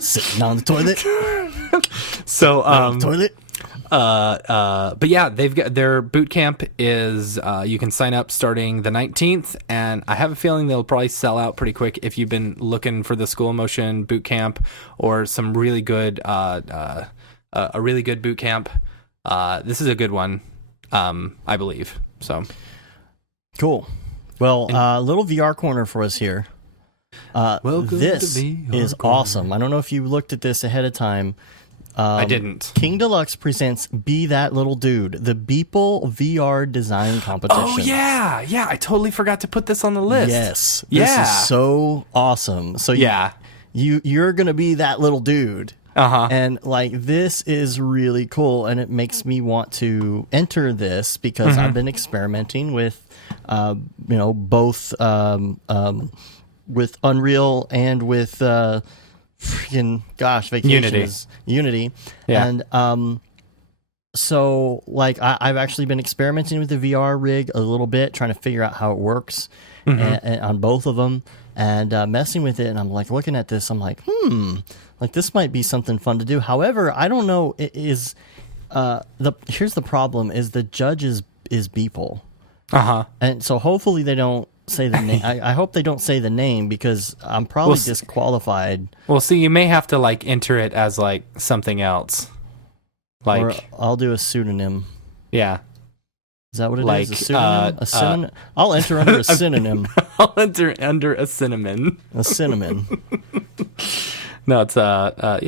Sitting on the toilet. So, toilet. But yeah, they've got their boot camp is you can sign up starting the 19th, and I have a feeling they'll probably sell out pretty quick if you've been looking for the School of Motion boot camp or some really good a really good boot camp. This is a good one, I believe. So cool. Well, little VR corner for us here. This is awesome. I don't know if you looked at this ahead of time. I didn't. King Deluxe presents Be That Little Dude, the Beeple VR design competition. Oh, yeah. Yeah, I totally forgot to put this on the list. Yes. Yeah. This is so awesome. So Yeah. you're going to be that little dude. Uh-huh. And like this is really cool, and it makes me want to enter this because I've been experimenting with, both with Unreal and with Vacations Unity, Yeah. and so like I've actually been experimenting with the VR rig a little bit, trying to figure out how it works and on both of them, and messing with it. And I'm like looking at this, I'm like, like this might be something fun to do. However, I don't know. Here's the problem: is the judge is Beeple, and so hopefully they don't say the name. I hope they don't say the name because I'm probably disqualified. Well, see, you may have to like enter it as like something else. Like, or I'll do a pseudonym. Yeah. Is that what it is? Like, A pseudonym? A synonym? I'll enter under a synonym. I'll enter under a cinnamon. A cinnamon. No, it's I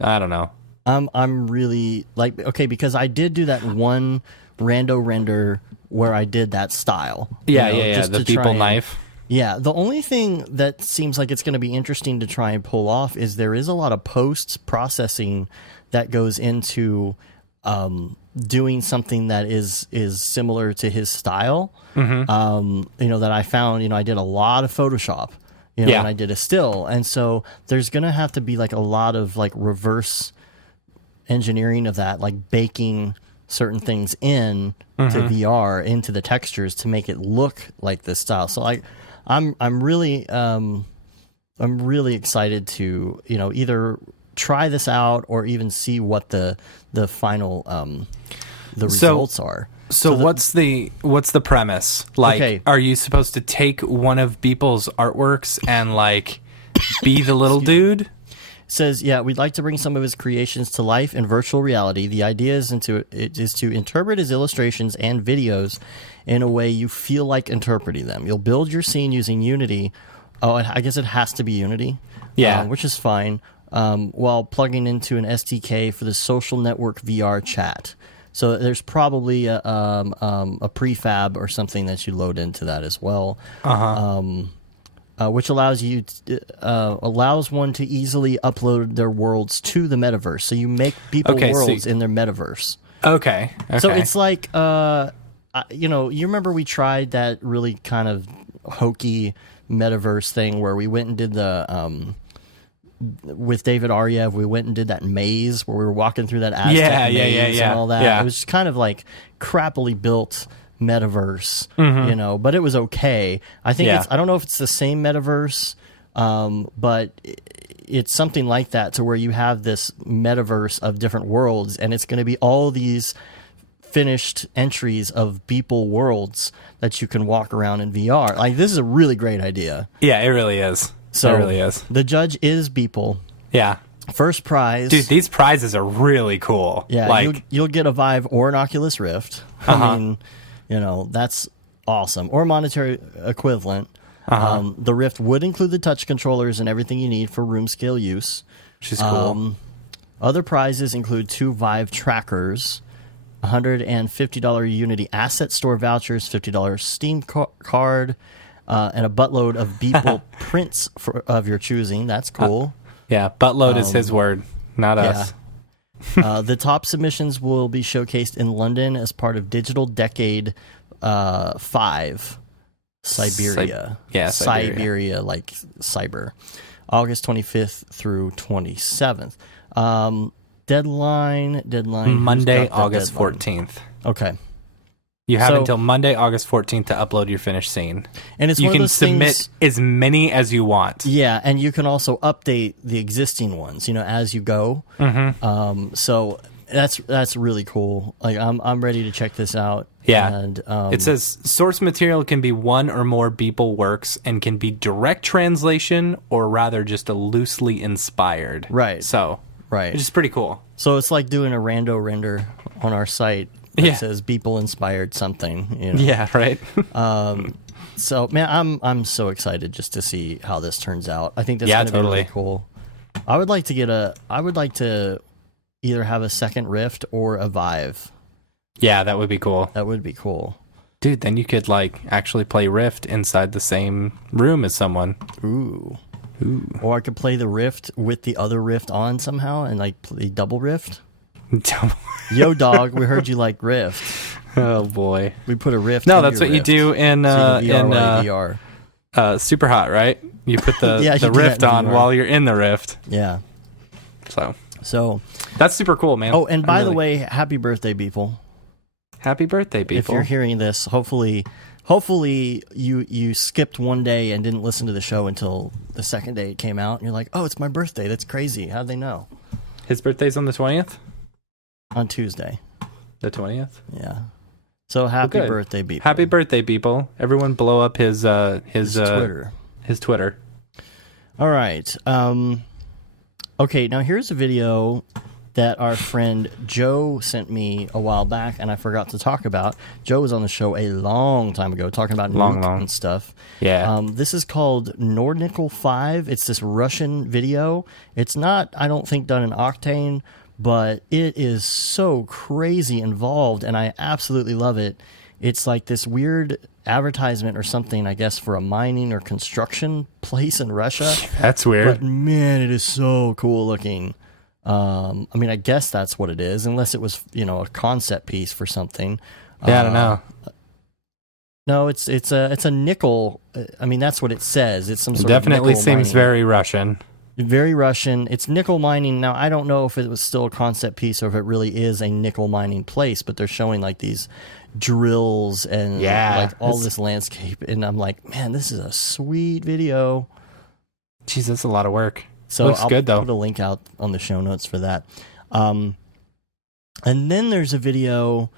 don't know. I'm really like, okay, because I did do that one Brando Render where I did that style. Yeah, just the to try Beeple and- knife. Yeah, the only thing that seems like it's going to be interesting to try and pull off is there is a lot of post processing that goes into doing something that is similar to his style. That I found. I did a lot of Photoshop. And I did a still, and so there's going to have to be like a lot of like reverse engineering of that, like baking certain things in to VR into the textures to make it look like this style. So I'm really excited to either try this out or even see what the final results are. So what's the premise? Like, Okay. Are you supposed to take one of Beeple's artworks and like be the little dude? Says, yeah, we'd like to bring some of his creations to life in virtual reality. The idea is to interpret his illustrations and videos in a way you feel like interpreting them. You'll build your scene using Unity. Oh, I guess it has to be Unity. Yeah. Which is fine. While plugging into an SDK for the social network VR chat. So there's probably a prefab or something that you load into that as well. Which allows one to easily upload their worlds to the metaverse. So you make people worlds in their metaverse. Okay. So it's like, you remember we tried that really kind of hokey metaverse thing where we went and did the with David Ariev, we went and did that maze where we were walking through that Aztec maze and all that. Yeah. It was kind of like crappily built metaverse, but it was okay. I think I don't know if it's the same metaverse, but it's something like that to where you have this metaverse of different worlds, and it's going to be all these finished entries of Beeple worlds that you can walk around in VR. Like, this is a really great idea. Yeah, it really is. So it really is. The judge is Beeple. Yeah. First prize. Dude, these prizes are really cool. Yeah, like, you'll get a Vive or an Oculus Rift. I mean, that's awesome. Or monetary equivalent. The Rift would include the touch controllers and everything you need for room scale use. which is cool. Other prizes include 2 Vive trackers, $150 Unity Asset Store vouchers, $50 Steam card, and a buttload of Beeple prints of your choosing. That's cool. Yeah, buttload is his word, not us. The top submissions will be showcased in London as part of Digital Decade 5, Siberia. Siberia, like cyber. August 25th through 27th. Deadline. Monday, August 14th. Okay. You have until Monday, August 14th to upload your finished scene. And it's you one of can those submit things, as many as you want. Yeah, and you can also update the existing ones, as you go. So that's really cool. Like, I'm ready to check this out. Yeah. And it says source material can be one or more Beeple works and can be direct translation or rather just a loosely inspired. Right. So, right. Which is pretty cool. So it's like doing a rando render on our site that says Beeple inspired something. Yeah, right. So man, I'm so excited just to see how this turns out. I think that's gonna be really cool. I would like to either have a second Rift or a Vive. Yeah, that would be cool. That would be cool. Dude, then you could like actually play Rift inside the same room as someone. Ooh. Or I could play the Rift with the other Rift on somehow and like play double Rift. Yo, dog, we heard you like Rift. Oh boy. We put a Rift. No, that's what you do in VR. Super Hot, right? You put the Yeah, the Rift on while you're in the Rift. Yeah. So that's super cool, man. Oh, and by the way, happy birthday, people. Happy birthday, people. If you're hearing this, hopefully you skipped one day and didn't listen to the show until the second day it came out, and you're like, oh, it's my birthday. That's crazy. How'd they know? His birthday's on the 20th? On Tuesday. The 20th? Yeah. So happy birthday, people. Happy birthday, people. Everyone blow up his Twitter. His Twitter. All right. Okay, now here's a video that our friend Joe sent me a while back, and I forgot to talk about. Joe was on the show a long time ago talking about nuke and stuff. Yeah. This is called Nornickel 5. It's this Russian video. It's not, I don't think, done in Octane, but it is so crazy involved, and I absolutely love it. It's like this weird advertisement or something, I guess, for a mining or construction place in Russia. That's weird. But man, it is so cool looking. I mean, I guess that's what it is, unless it was, a concept piece for something. Yeah, I don't know. No, it's a nickel. I mean, that's what it says. It's some sort definitely of nickel seems mining. very Russian. Very Russian. It's nickel mining. Now, I don't know if it was still a concept piece or if it really is a nickel mining place, but they're showing like these drills and like all this landscape, and I'm like, man, this is a sweet video. Jeez, that's a lot of work. So looks I'll good though. put a link out on the show notes for that. And then there's a video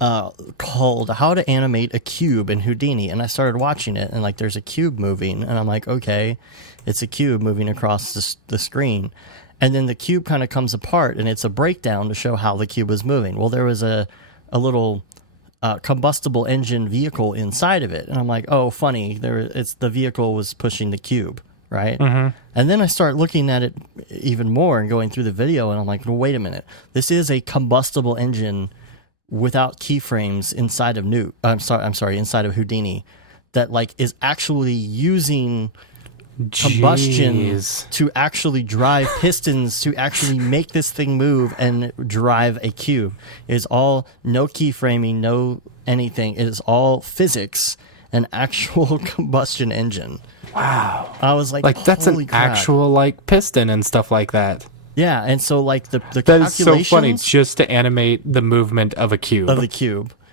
called How to Animate a Cube in Houdini, and I started watching it, and like there's a cube moving, and I'm like, okay, it's a cube moving across the screen, and then the cube kind of comes apart, and it's a breakdown to show how the cube was moving. Well, there was a little combustible engine vehicle inside of it, and I'm like, oh, funny, the vehicle was pushing the cube. Right? Mm-hmm. And then I start looking at it even more and going through the video, and I'm like, well, wait a minute. This is a combustible engine without keyframes inside of inside of Houdini that like is actually using combustion to actually drive pistons to actually make this thing move and drive a cube. It is all no keyframing, no anything. It is all physics, an actual combustion engine. Wow. I was like that's an crap. actual like piston and stuff like that. Yeah, and so like the that calculations is so funny just to animate the movement of a cube.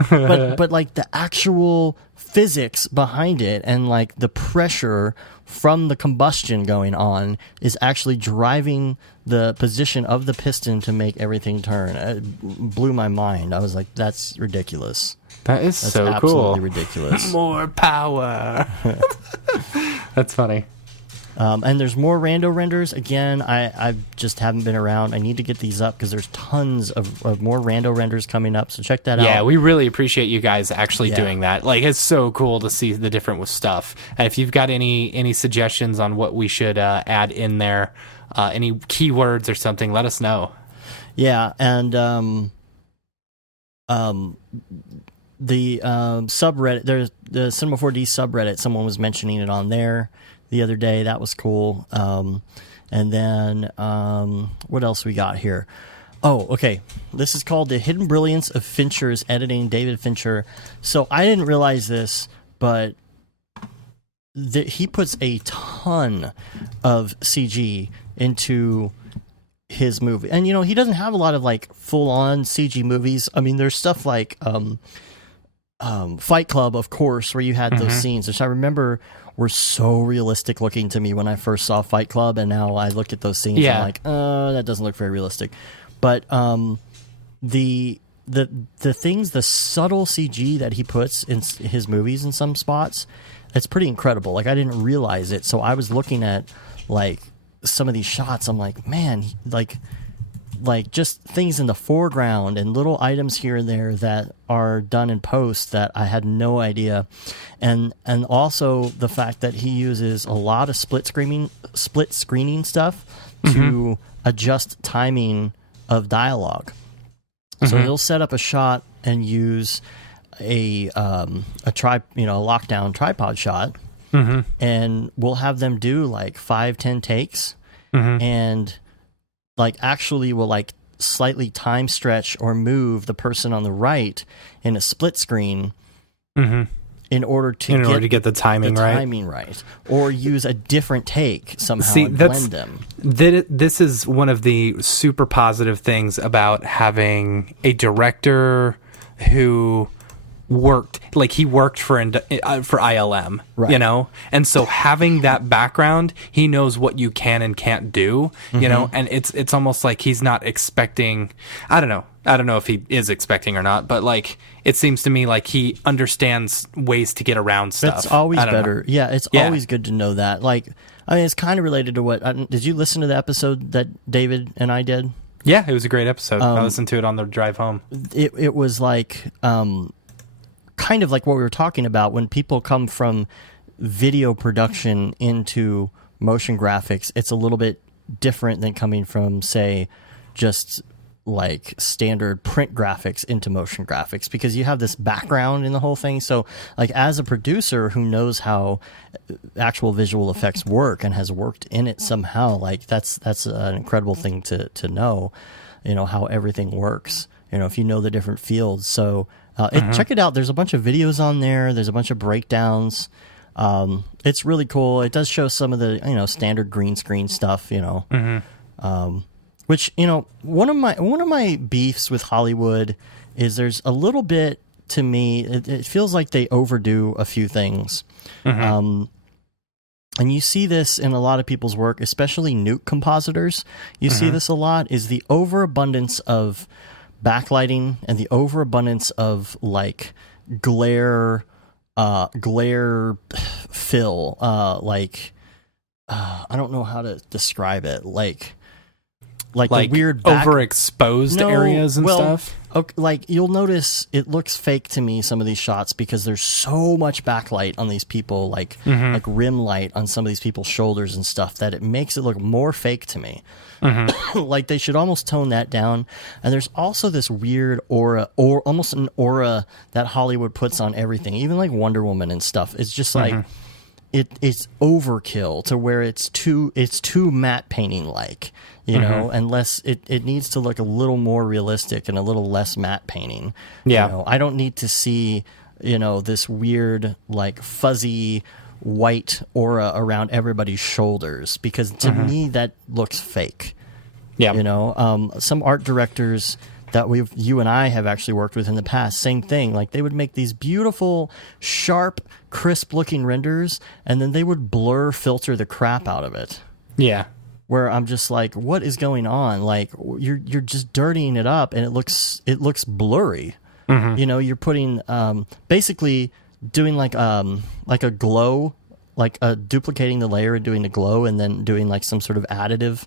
but like the actual physics behind it and like the pressure from the combustion going on is actually driving the position of the piston to make everything turn. It blew my mind. I was like, that's ridiculous. That's so cool. Absolutely ridiculous. More power. That's funny. And there's more rando renders. Again, I just haven't been around. I need to get these up because there's tons of more rando renders coming up. So check that out. Yeah, we really appreciate you guys actually doing that. Like, it's so cool to see the different stuff. And if you've got any suggestions on what we should add in there, any keywords or something, let us know. Yeah, and the subreddit, there's the Cinema 4D subreddit. Someone was mentioning it on there the other day. That was cool. And then what else we got here? Oh, okay. This is called The Hidden Brilliance of Finchers Editing, David Fincher. So I didn't realize this, but he puts a ton of CG into his movie. And, he doesn't have a lot of, like, full-on CG movies. I mean, there's stuff like Fight Club, of course, where you had those scenes, which I remember were so realistic looking to me when I first saw Fight Club, and now I look at those scenes and I'm like, that doesn't look very realistic. But the things, the subtle CG that he puts in his movies in some spots, it's pretty incredible. Like, I didn't realize it, so I was looking at like some of these shots. I'm like, man, like just things in the foreground and little items here and there that are done in post that I had no idea. And also the fact that he uses a lot of split screening stuff to adjust timing of dialogue. So he'll set up a shot and use a lockdown tripod shot, and we'll have them do like 5-10 takes, and like actually will like slightly time stretch or move the person on the right in a split screen in order to get the timing right, or use a different take somehow and blend them. This is one of the super positive things about having a director who worked for ILM, right. you know, and so having that background, he knows what you can and can't do, you know, and it's almost like he's not expecting. I don't know if he is expecting or not, but like it seems to me like he understands ways to get around stuff. It's always better. Yeah, it's always good to know that. Like, I mean, it's kind of related to what. Did you listen to the episode that David and I did? Yeah, it was a great episode. I listened to it on the drive home. It was like kind of like what we were talking about when people come from video production into motion graphics. It's a little bit different than coming from, say, just like standard print graphics into motion graphics, because you have this background in the whole thing. So like as a producer who knows how actual visual effects work and has worked in it somehow, like that's an incredible thing to know, you know, how everything works, you know, if you know the different fields. So check it out. There's a bunch of videos on there. There's a bunch of breakdowns. It's really cool. It does show some of the, you know, standard green screen stuff, you know, which, you know, one of my beefs with Hollywood is there's a little bit, to me, it feels like they overdo a few things. And you see this in a lot of people's work, especially nuke compositors. You see this a lot, is the overabundance of backlighting and the overabundance of like glare fill, I don't know how to describe it, like the weird overexposed areas and stuff. Okay, like you'll notice it looks fake to me, some of these shots, because there's so much backlight on these people, like rim light on some of these people's shoulders and stuff, that it makes it look more fake to me. Like they should almost tone that down. And there's also this weird aura, or almost an aura that Hollywood puts on everything, even like Wonder Woman and stuff. It's just like it's overkill to where it's too matte painting like, you know, unless it needs to look a little more realistic and a little less matte painting. Yeah. You know, I don't need to see, you know, this weird like fuzzy white aura around everybody's shoulders, because to me that looks fake. Yeah. You know, some art directors that you and I have actually worked with in the past, same thing. Like they would make these beautiful, sharp, crisp looking renders, and then they would blur filter the crap out of it. Yeah. Where I'm just like, what is going on? Like you're just dirtying it up, and it looks blurry. You know, you're putting basically doing like a glow, like duplicating the layer and doing a glow, and then doing like some sort of additive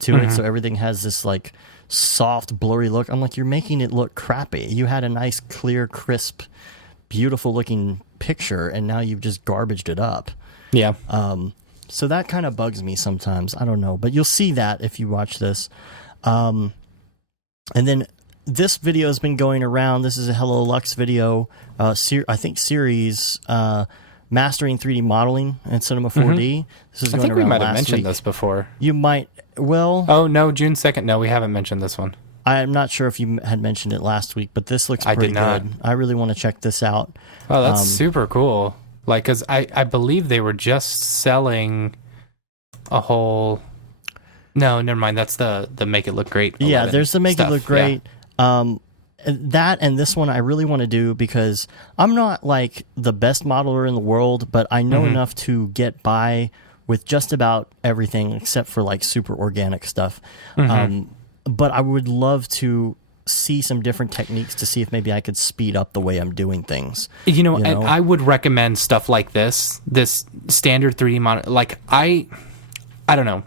to it, so everything has this like soft blurry look. I'm like, you're making it look crappy. You had a nice clear crisp beautiful looking picture, and now you've just garbaged it up. Yeah. So that kind of bugs me sometimes. I don't know, but you'll see that if you watch this. And then this video has been going around. This is a Hello Lux video, I think series, mastering 3D modeling in Cinema 4D. This is I going think we around might have last mentioned week. this before. You might. Well, oh no, June 2nd. No, we haven't mentioned this one. I'm not sure if you had mentioned it last week, but this looks I pretty did not. good. I really want to check this out. Oh, that's super cool. Like, because I believe they were just selling a whole... No, never mind. That's the Make It Look Great. Yeah, there's the Make stuff. It Look Great. Yeah. That and this one I really want to do, because I'm not like the best modeler in the world, but I know enough to get by with just about everything except for like super organic stuff. But I would love to see some different techniques to see if maybe I could speed up the way I'm doing things. You know? And I would recommend stuff like this standard 3D model. Like I don't know.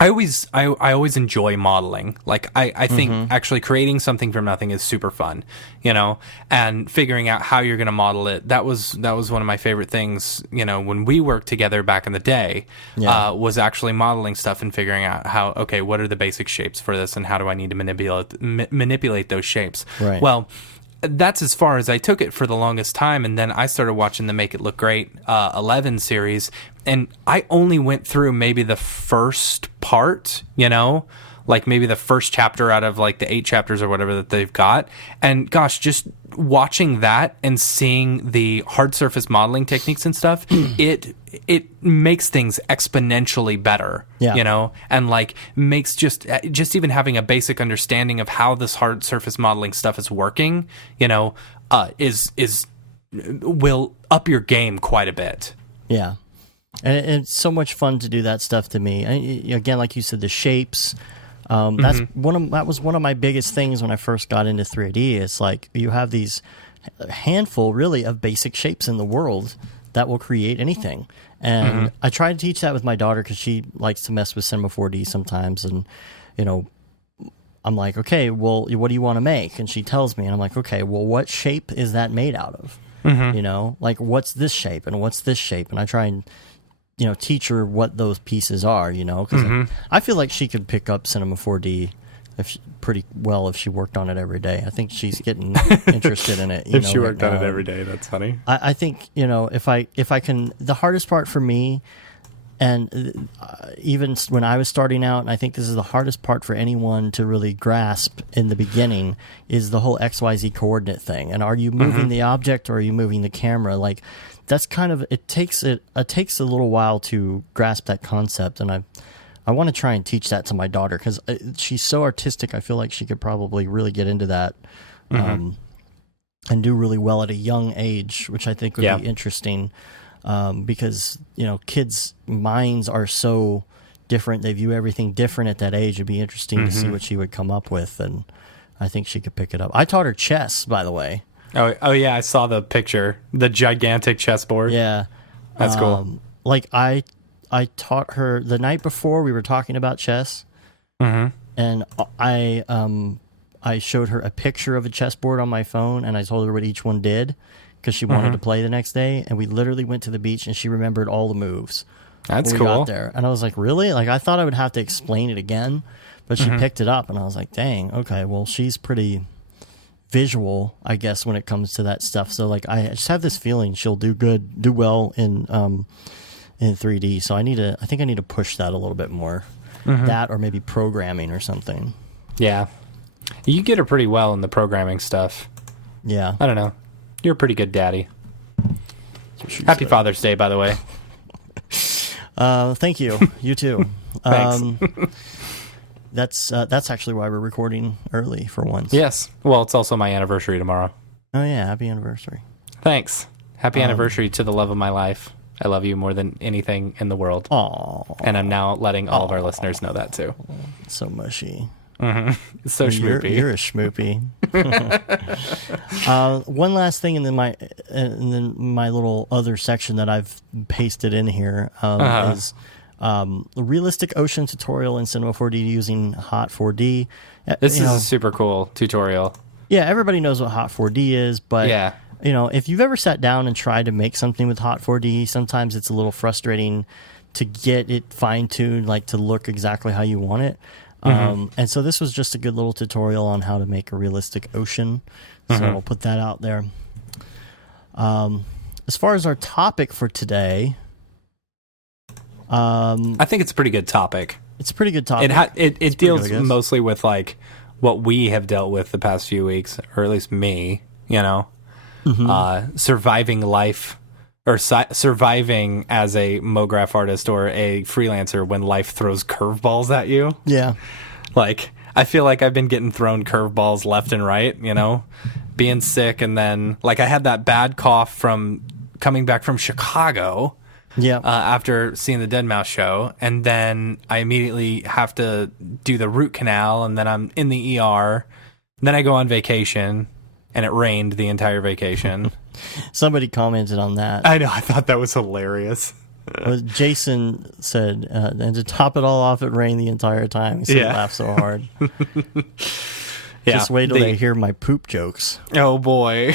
I always enjoy modeling. Like I think actually creating something from nothing is super fun, and figuring out how you're going to model it. That was one of my favorite things, when we worked together back in the day, was actually modeling stuff and figuring out okay, what are the basic shapes for this and how do I need to manipulate those shapes? Right. Well, that's as far as I took it for the longest time, and then I started watching the Make It Look Great 11 series, and I only went through maybe the first part, like maybe the first chapter out of like the 8 chapters or whatever that they've got. And gosh, just watching that and seeing the hard surface modeling techniques and stuff, it makes things exponentially better, and like makes just even having a basic understanding of how this hard surface modeling stuff is working, will up your game quite a bit. Yeah. And it's so much fun to do that stuff to me. Again, like you said, the shapes. That was one of my biggest things when I first got into 3D. It's like you have these handful, really, of basic shapes in the world that will create anything. And I try to teach that with my daughter because she likes to mess with Cinema 4D sometimes. And I'm like, okay, well, what do you want to make? And she tells me, and I'm like, okay, well, what shape is that made out of? Like what's this shape and what's this shape? And I try and teach her what those pieces are, because I feel like she could pick up Cinema 4D pretty well if she worked on it every day. I think she's getting interested in it. If she worked on it every day, that's funny. I think, if I can, the hardest part for me, and even when I was starting out, and I think this is the hardest part for anyone to really grasp in the beginning, is the whole XYZ coordinate thing. And are you moving the object or are you moving the camera? Like, that's kind of, it takes a little while to grasp that concept, and I want to try and teach that to my daughter because she's so artistic. I feel like she could probably really get into that and do really well at a young age, which I think would be interesting because kids' minds are so different. They view everything different at that age. It'd be interesting to see what she would come up with, and I think she could pick it up. I taught her chess, by the way. Oh yeah, I saw the picture, the gigantic chessboard. Yeah, that's cool. Like I taught her the night before. We were talking about chess, and I showed her a picture of a chessboard on my phone, and I told her what each one did because she wanted to play the next day. And we literally went to the beach, and she remembered all the moves. That's cool. We got there, and I was like, really? Like I thought I would have to explain it again, but she picked it up, and I was like, dang, okay, well she's pretty visual, I guess, when it comes to that stuff. So like I just have this feeling she'll do well in 3D. So I think I need to push that a little bit more. That or maybe programming or something. Yeah. You get her pretty well in the programming stuff. Yeah. I don't know. You're a pretty good daddy. Happy Father's Day, by the way. Thank you. You too. Thanks. That's actually why we're recording early for once. Yes. Well, it's also my anniversary tomorrow. Oh yeah, happy anniversary. Thanks. Happy anniversary to the love of my life. I love you more than anything in the world. Aww. And I'm now letting all of our listeners know that too. So mushy. It's so schmoopy. You're a schmoopy. One last thing, and then my little other section that I've pasted in here is realistic ocean tutorial in Cinema 4D using Hot 4D. This is a super cool tutorial. Yeah, everybody knows what Hot 4D is, but yeah. If you've ever sat down and tried to make something with Hot 4D, sometimes it's a little frustrating to get it fine-tuned, like to look exactly how you want it. And so this was just a good little tutorial on how to make a realistic ocean. So I'll put that out there. As far as our topic for today, I think it's a pretty good topic. It's a pretty good topic. It deals good, mostly with like what we have dealt with the past few weeks, or at least me, surviving life or surviving as a MoGraph artist or a freelancer when life throws curveballs at you. Yeah. Like, I feel like I've been getting thrown curveballs left and right, being sick. And then, like, I had that bad cough from coming back from Chicago. Yeah. After seeing the Deadmau5 show. And then I immediately have to do the root canal. And then I'm in the ER. Then I go on vacation. And it rained the entire vacation. Somebody commented on that. I know. I thought that was hilarious. Well, Jason said, and to top it all off, it rained the entire time. He said, laugh so hard. Just wait till they hear my poop jokes. Oh, boy.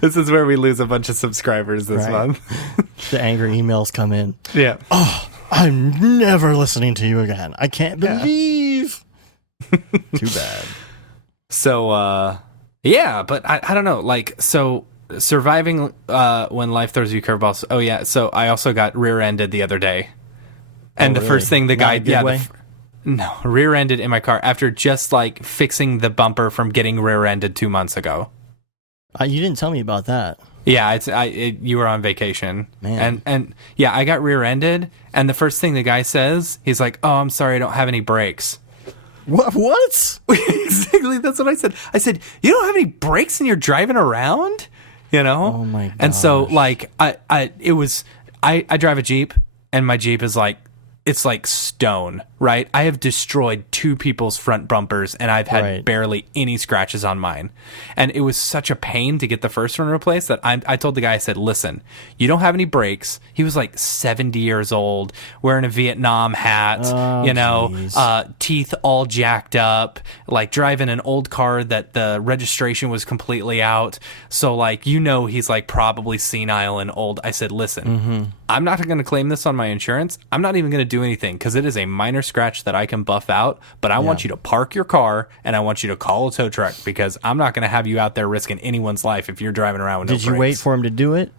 This is where we lose a bunch of subscribers this month. The angry emails come in. Yeah. Oh, I'm never listening to you again. I can't believe. Too bad. So, yeah, but I don't know. Like, so surviving when life throws you curveballs. Oh, yeah. So I also got rear-ended the other day. And the first thing the guy... No, rear-ended in my car after just, like, fixing the bumper from getting rear-ended 2 months ago. You didn't tell me about that. Yeah, you were on vacation. Man. And yeah, I got rear-ended, and the first thing the guy says, he's like, "Oh, I'm sorry, I don't have any brakes." What? Exactly, that's what I said. I said, "You don't have any brakes and you're driving around?" You know? Oh my god. And so, like, I drive a Jeep, and my Jeep is like, it's like stone, right? I have destroyed 2 people's front bumpers, and I've had barely any scratches on mine. And it was such a pain to get the first one replaced that I told the guy, I said, listen, you don't have any brakes. He was like 70 years old, wearing a Vietnam hat, teeth all jacked up, like driving an old car that the registration was completely out. So, like, he's like probably senile and old. I said, listen, I'm not going to claim this on my insurance. I'm not even going to do anything because it is a minor scratch that I can buff out, but I want you to park your car and I want you to call a tow truck because I'm not going to have you out there risking anyone's life if you're driving around with no brakes. Did you wait for him to do it?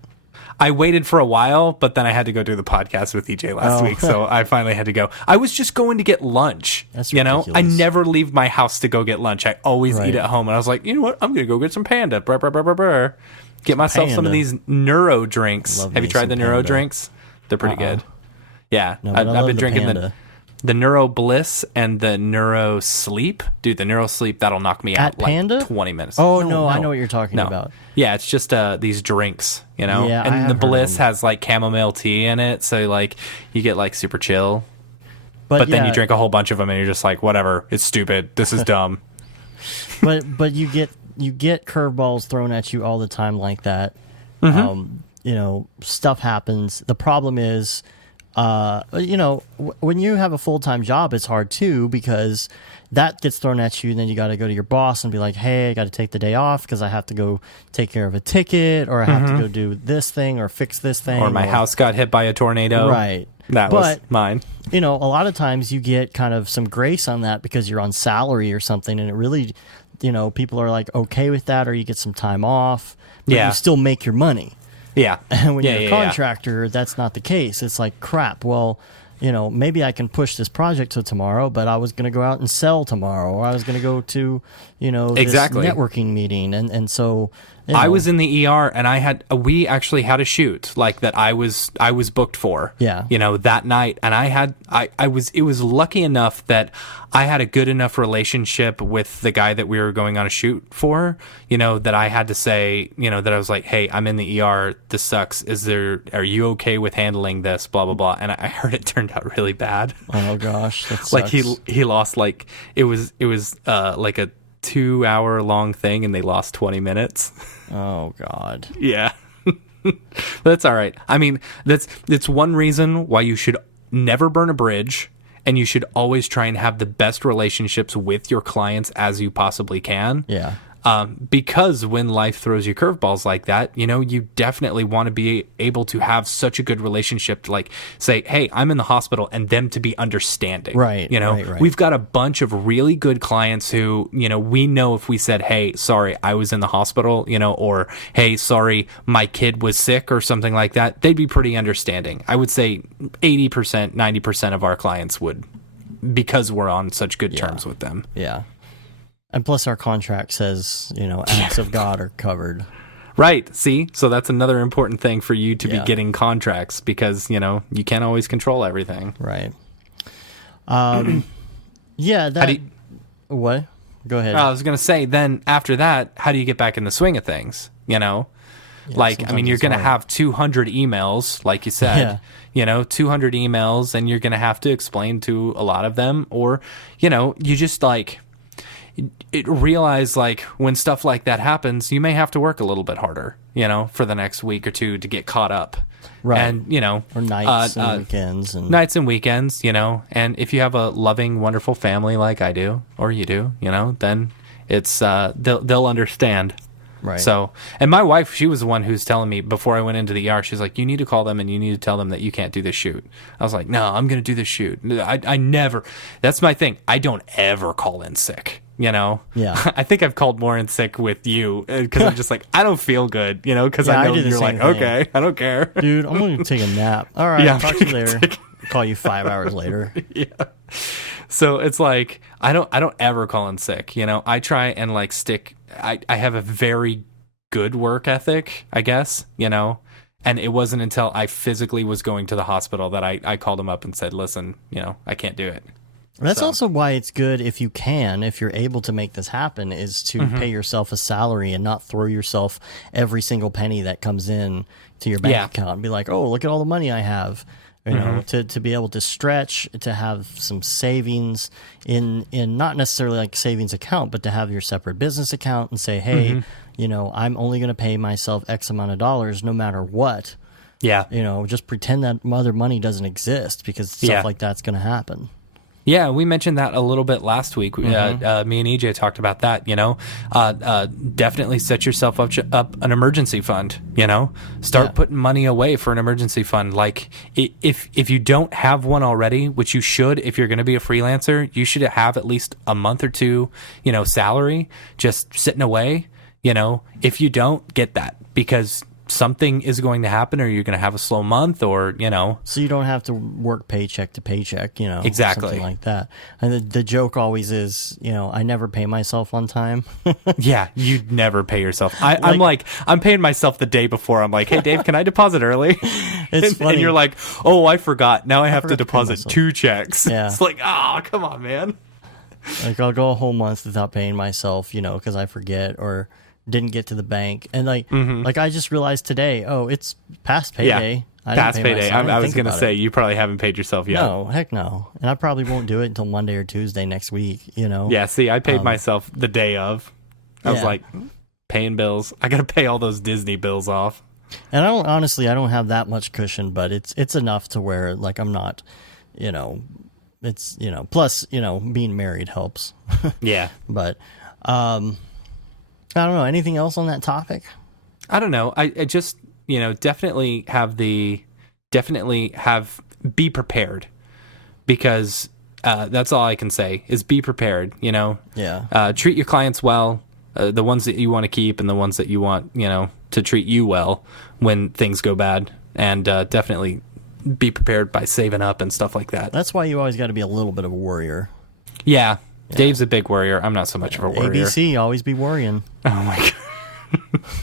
I waited for a while, but then I had to go do the podcast with EJ last week, so I finally had to go. I was just going to get lunch. That's ridiculous. I never leave my house to go get lunch. I always eat at home, and I was like, you know what? I'm going to go get some Panda. Get myself some of these Neuro drinks. Have you tried the Neuro drinks? They're pretty good. Yeah, no, I've been drinking the Neuro Bliss and the Neuro Sleep. Dude, the Neuro Sleep, that'll knock me out Panda? like 20 minutes. Oh, no, I know what you're talking about. Yeah, it's just these drinks, Yeah, and the Bliss has like chamomile tea in it, so like you get like super chill. But then you drink a whole bunch of them and you're just like, whatever, it's stupid. This is dumb. But you get curveballs thrown at you all the time like that. Stuff happens. The problem is, when you have a full-time job, it's hard too because that gets thrown at you, and then you got to go to your boss and be like, hey, I got to take the day off because I have to go take care of a ticket, or I have to go do this thing or fix this thing. Or my house got hit by a tornado. Right. That was mine. A lot of times you get kind of some grace on that because you're on salary or something, and it really, people are like okay with that, or you get some time off, but you still make your money. Yeah. And when you're a contractor, that's not the case. It's like, crap, well, maybe I can push this project to tomorrow, but I was going to go out and sell tomorrow, or I was going to go to, this networking meeting. And so I was in the ER, and we actually had a shoot like that I was booked for. Yeah. That night, and it was lucky enough that I had a good enough relationship with the guy that we were going on a shoot for, that I had to say, that I was like, hey, I'm in the ER. This sucks. Are you okay with handling this? Blah, blah, blah. And I heard it turned out really bad. Oh gosh. That sucks. Like he lost it was like a 2-hour long thing, and they lost 20 minutes. Oh God. Yeah. That's all right. I mean, it's one reason why you should never burn a bridge, and you should always try and have the best relationships with your clients as you possibly can. Yeah. Because when life throws you curveballs like that, you definitely want to be able to have such a good relationship to like say, hey, I'm in the hospital, and them to be understanding. Right. Right. We've got a bunch of really good clients who, we know if we said, hey, sorry, I was in the hospital, or hey, sorry, my kid was sick or something like that, they'd be pretty understanding. I would say 80%, 90% of our clients would, because we're on such good terms with them. Yeah. And plus our contract says, acts of God are covered. Right. See? So that's another important thing for you to be getting contracts because, you can't always control everything. Right. What? Go ahead. I was going to say, then after that, how do you get back in the swing of things? Yeah, you're going to have 200 emails, like you said, 200 emails, and you're going to have to explain to a lot of them, or, you just realize when stuff like that happens, you may have to work a little bit harder, for the next week or two to get caught up. Right. And, or nights and weekends. And nights and weekends, and if you have a loving, wonderful family like I do, or you do, then it's, they'll understand. right. So, and my wife, she was the one who's telling me before I went into the ER, she's like, you need to call them and you need to tell them that you can't do this shoot. I was like, no, I'm going to do this shoot. I never, that's my thing. I don't ever call in sick, Yeah. I think I've called more in sick with you because I'm just like, I don't feel good, because Yeah, I know I do the you're same like, thing. okay, I don't care. Dude, I'm going to take a nap. All right. Yeah, Talk to you later. Call you 5 hours later. Yeah. So it's like, I don't ever call in sick, I try and like stick, I have a very good work ethic, I guess, and it wasn't until I physically was going to the hospital that I called him up and said, listen, I can't do it. That's also why it's good if you're able to make this happen, is to pay yourself a salary and not throw yourself every single penny that comes in to your bank account and be like, oh, look at all the money I have. To be able to stretch, to have some savings in not necessarily like savings account, but to have your separate business account and say, hey, I'm only going to pay myself X amount of dollars no matter what. Yeah. Just pretend that other money doesn't exist, because stuff like that's going to happen. Yeah, we mentioned that a little bit last week. Me and EJ talked about that. Definitely set yourself up an emergency fund. Start putting money away for an emergency fund. Like if you don't have one already, which you should, if you're going to be a freelancer, you should have at least a month or two, salary just sitting away. If you don't, get that, because something is going to happen, or you're going to have a slow month, or so you don't have to work paycheck to paycheck, exactly, something like that. And the joke always is, I never pay myself on time. Yeah, you never pay yourself. I'm paying myself the day before. I'm like, hey Dave, can I deposit early? It's funny. And you're like, oh, I forgot, now I have to deposit 2 checks. Yeah. It's like, oh, come on, man. Like, I'll go a whole month without paying myself, because I forget or didn't get to the bank. And like I just realized today, oh, it's past payday. Yeah, past payday. I was going to say, you probably haven't paid yourself yet. No, heck no. And I probably won't do it until Monday or Tuesday next week, Yeah, see, I paid myself the day of. I was like, paying bills. I got to pay all those Disney bills off. And I don't have that much cushion, but it's enough to where, like, I'm not, it's, plus, being married helps. Yeah. But, I don't know. Anything else on that topic? I don't know. I just, definitely be prepared, because that's all I can say is be prepared, Yeah. Treat your clients well, the ones that you want to keep and the ones that you want, to treat you well when things go bad, and definitely be prepared by saving up and stuff like that. That's why you always got to be a little bit of a worrier. Yeah. Dave's a big worrier. I'm not so much of a worrier. ABC, always be worrying. Oh my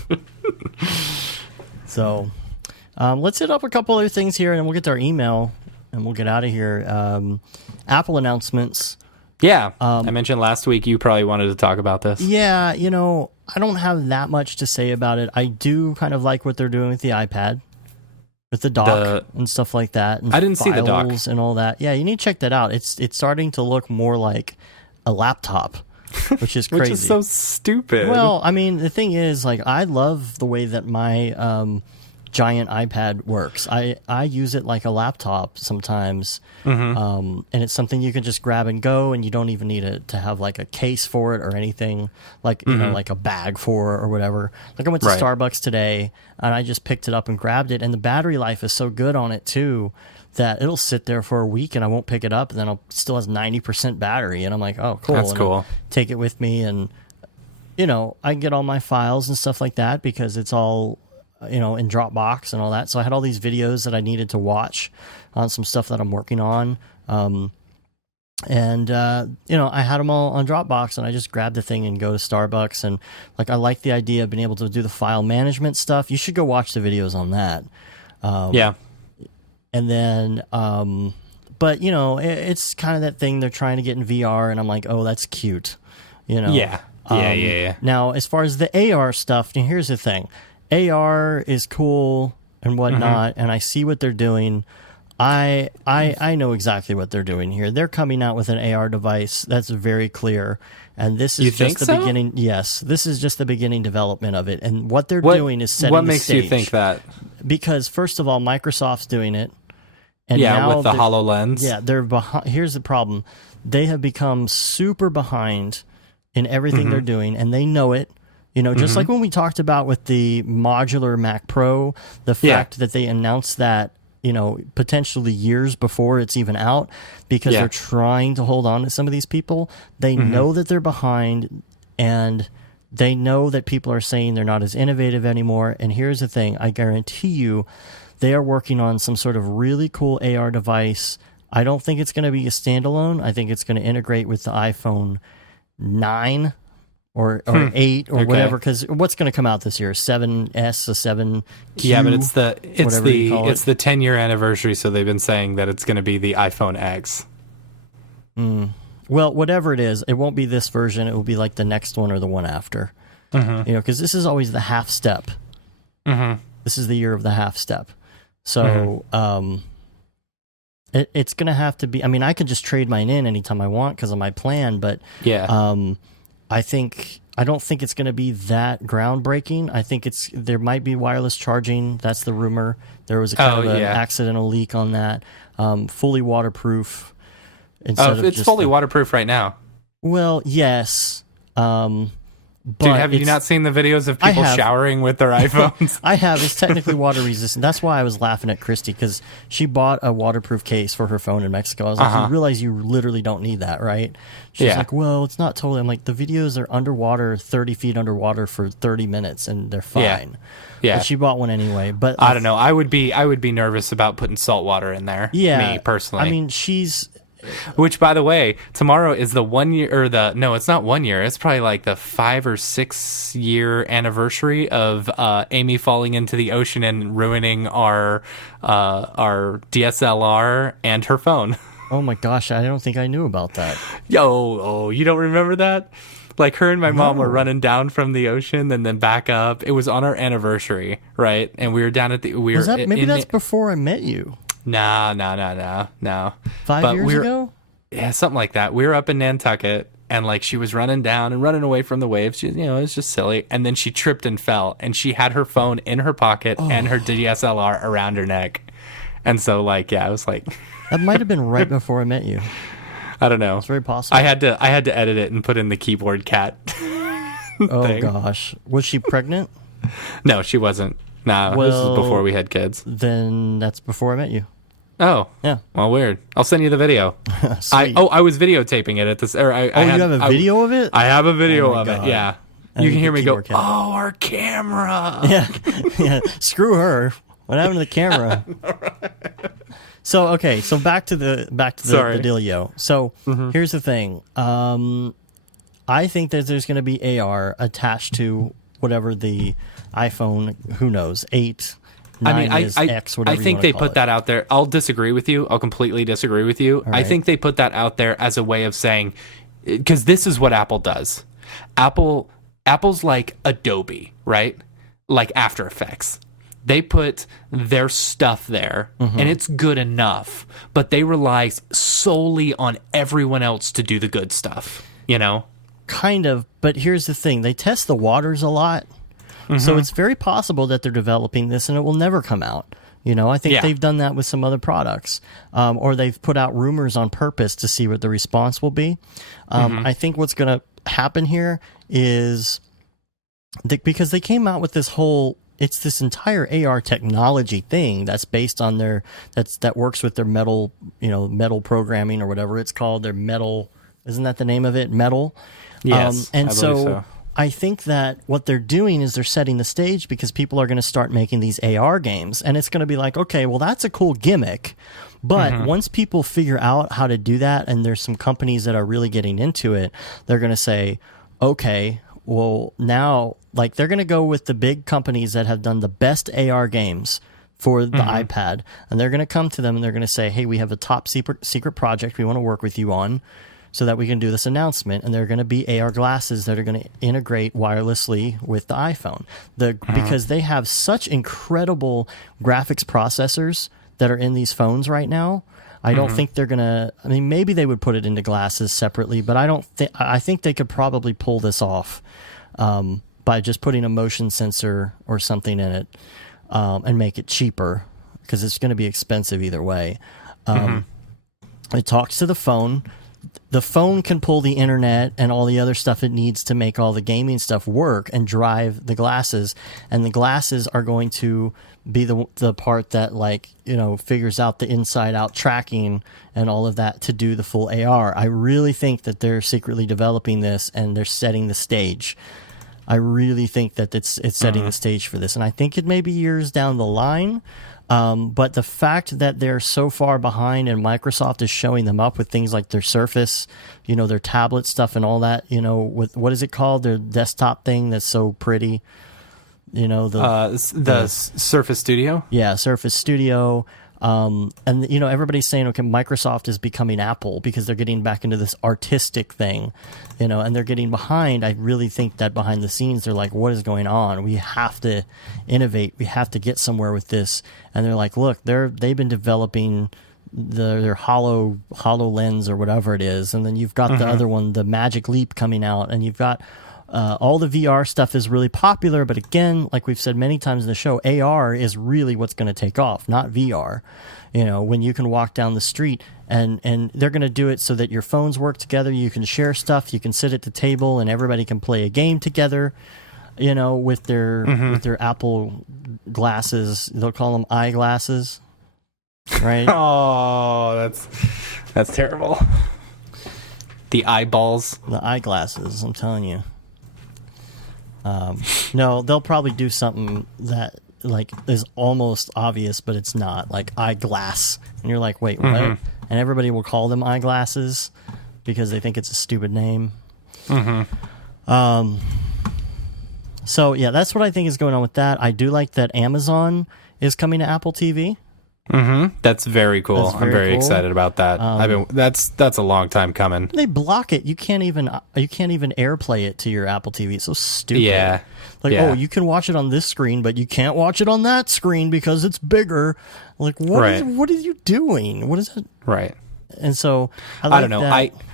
god. So, let's hit up a couple other things here, and then we'll get to our email, and we'll get out of here. Apple announcements. Yeah, I mentioned last week you probably wanted to talk about this. Yeah, I don't have that much to say about it. I do kind of like what they're doing with the iPad, with the dock and stuff like that. And I didn't see the dock and all that. Yeah, you need to check that out. It's starting to look more like a laptop, which is crazy. Which is so stupid. Well, I mean, the thing is, like, I love the way that my giant iPad works. I use it like a laptop sometimes, and it's something you can just grab and go, and you don't even need to have like a case for it or anything, like like a bag for it or whatever. Like, I went to Starbucks today, and I just picked it up and grabbed it, and the battery life is so good on it too, that it'll sit there for a week and I won't pick it up, and then it still has 90% battery, and I'm like, oh, cool. That's and cool. I'll take it with me, and I can get all my files and stuff like that because it's all in Dropbox and all that. So I had all these videos that I needed to watch on some stuff that I'm working on, and I had them all on Dropbox, and I just grabbed the thing and go to Starbucks. And like, I like the idea of being able to do the file management stuff. You should go watch the videos on that. Yeah. And then, but it's kind of that thing they're trying to get in VR, and I'm like, oh, that's cute, Yeah. Yeah. Now, as far as the AR stuff, here's the thing: AR is cool and whatnot, and I see what they're doing. I know exactly what they're doing here. They're coming out with an AR device that's very clear, and this is just the beginning. Yes, this is just the beginning development of it, and what they're doing is setting the stage. What makes you think that? Because first of all, Microsoft's doing it, and yeah, now with the HoloLens. Yeah, they're behind. Here's the problem: they have become super behind in everything they're doing, and they know it. You know, just like when we talked about with the modular Mac Pro, the fact that they announced that, you know, potentially years before it's even out, because they're trying to hold on to some of these people. They know that they're behind, and they know that people are saying they're not as innovative anymore. And here's the thing, I guarantee you they are working on some sort of really cool AR device. I don't think it's going to be a standalone. I think it's going to integrate with the iPhone 9 or 8 or whatever, because what's going to come out this year? 7S, a 7Q? Yeah, but it's the 10-year anniversary, so they've been saying that it's going to be the iPhone X. Well, whatever it is, it won't be this version. It will be like the next one or the one after. You know, because this is always the half step. This is the year of the half step. So it's going to have to be. I mean, I could just trade mine in anytime I want because of my plan, but I don't think it's going to be that groundbreaking. I think there might be wireless charging. That's the rumor. There was a kind of an accidental leak on that. Fully waterproof. It's fully waterproof right now. Well, yes. But dude, have you not seen the videos of people showering with their iPhones? I have. It's technically water resistant. That's why I was laughing at Christy, because she bought a waterproof case for her phone in Mexico. I was like, you realize you literally don't need that, right? She's like, well, it's not totally. I'm like, the videos are underwater, 30 feet underwater for 30 minutes, and they're fine. Yeah. But she bought one anyway. But I don't know. I would be nervous about putting salt water in there. Yeah. Me, personally. I mean, which, by the way, tomorrow is the 1 year, no, it's not 1 year. It's probably like the 5 or 6 year anniversary of Amy falling into the ocean and ruining our DSLR and her phone. Oh my gosh, I don't think I knew about that. You don't remember that? Like, her and my mom were running down from the ocean and then back up. It was on our anniversary, right? And we were down at the... Maybe that's before I met you. No. 5 years ago? Yeah, something like that. We were up in Nantucket, and like she was running down and running away from the waves. She, it was just silly. And then she tripped and fell, and she had her phone in her pocket and her DSLR around her neck. And so, I was like, that might have been right before I met you. I don't know. It's very possible. I had to edit it and put in the keyboard cat. Oh gosh, was she pregnant? No, she wasn't. Nah, this is before we had kids. Then that's before I met you. Oh. Yeah. Well, weird. I'll send you the video. I was videotaping it at this. You have a video of it? I have a video of it, yeah. You can hear me go, our camera. Yeah. Screw her. What happened to the camera? So back to the dealio. So here's the thing. I think that there's going to be AR attached to whatever the iPhone, who knows, 8, 9 X, whatever. I think they put that out there. I'll disagree with you. I'll completely disagree with you. Right. I think they put that out there as a way of saying, because this is what Apple does. Apple's like Adobe, right? Like After Effects. They put their stuff there, and it's good enough, but they rely solely on everyone else to do the good stuff, Kind of, but here's the thing. They test the waters a lot. So it's very possible that they're developing this and it will never come out. I think they've done that with some other products, or they've put out rumors on purpose to see what the response will be. I think what's going to happen here is because they came out with this entire AR technology thing that's based on that works with their metal programming or whatever it's called. Their metal, isn't that the name of it? Metal. Yes, and so I think that what they're doing is they're setting the stage because people are going to start making these AR games, and it's going to be like, okay, well, that's a cool gimmick, but once people figure out how to do that, and there's some companies that are really getting into it, they're going to say, okay, well, now, they're going to go with the big companies that have done the best AR games for the iPad, and they're going to come to them and they're going to say, hey, we have a top secret project we want to work with you on, so that we can do this announcement, and they're going to be AR glasses that are going to integrate wirelessly with the iPhone. Because they have such incredible graphics processors that are in these phones right now. I don't think they're gonna. I mean, maybe they would put it into glasses separately, but I don't think. I think they could probably pull this off by just putting a motion sensor or something in it and make it cheaper, because it's going to be expensive either way. It talks to the phone. The phone can pull the internet and all the other stuff it needs to make all the gaming stuff work and drive the glasses. And the glasses are going to be the part that, like, you know, figures out the inside out tracking and all of that to do the full AR. I really think that they're secretly developing this and they're setting the stage. I really think that it's setting the stage for this. And I think it may be years down the line. But the fact that they're so far behind and Microsoft is showing them up with things like their Surface, you know, their tablet stuff and all that, you know, with, what is it called? Their desktop thing that's so pretty, you know, the Surface Studio. Yeah. Surface Studio. And, you know, everybody's saying, okay, Microsoft is becoming Apple because they're getting back into this artistic thing, you know, and they're getting behind. I really think that behind the scenes, they're like, what is going on? We have to innovate. We have to get somewhere with this. And they're like, look, they've been developing their HoloLens or whatever it is. And then you've got the other one, the Magic Leap, coming out, and you've got all the VR stuff is really popular, but again, like we've said many times in the show, AR is really what's going to take off, not VR. You know, when you can walk down the street, and they're going to do it so that your phones work together, you can share stuff, you can sit at the table, and everybody can play a game together. You know, with their Apple glasses, they'll call them eyeglasses, right? Oh, that's terrible. The eyeballs, the eyeglasses. I'm telling you. No, they'll probably do something that, like, is almost obvious, but it's not, like eyeglass. And you're like, wait, what? And everybody will call them eyeglasses because they think it's a stupid name. So, yeah, that's what I think is going on with that. I do like that Amazon is coming to Apple TV. That's very cool. I'm very cool. excited about that. That's a long time coming. They block it. You can't even AirPlay it to your Apple TV. It's so stupid. Yeah. Like, oh, you can watch it on this screen, but you can't watch it on that screen because it's bigger. Like, what are you doing? What is it? Right. And so I don't know.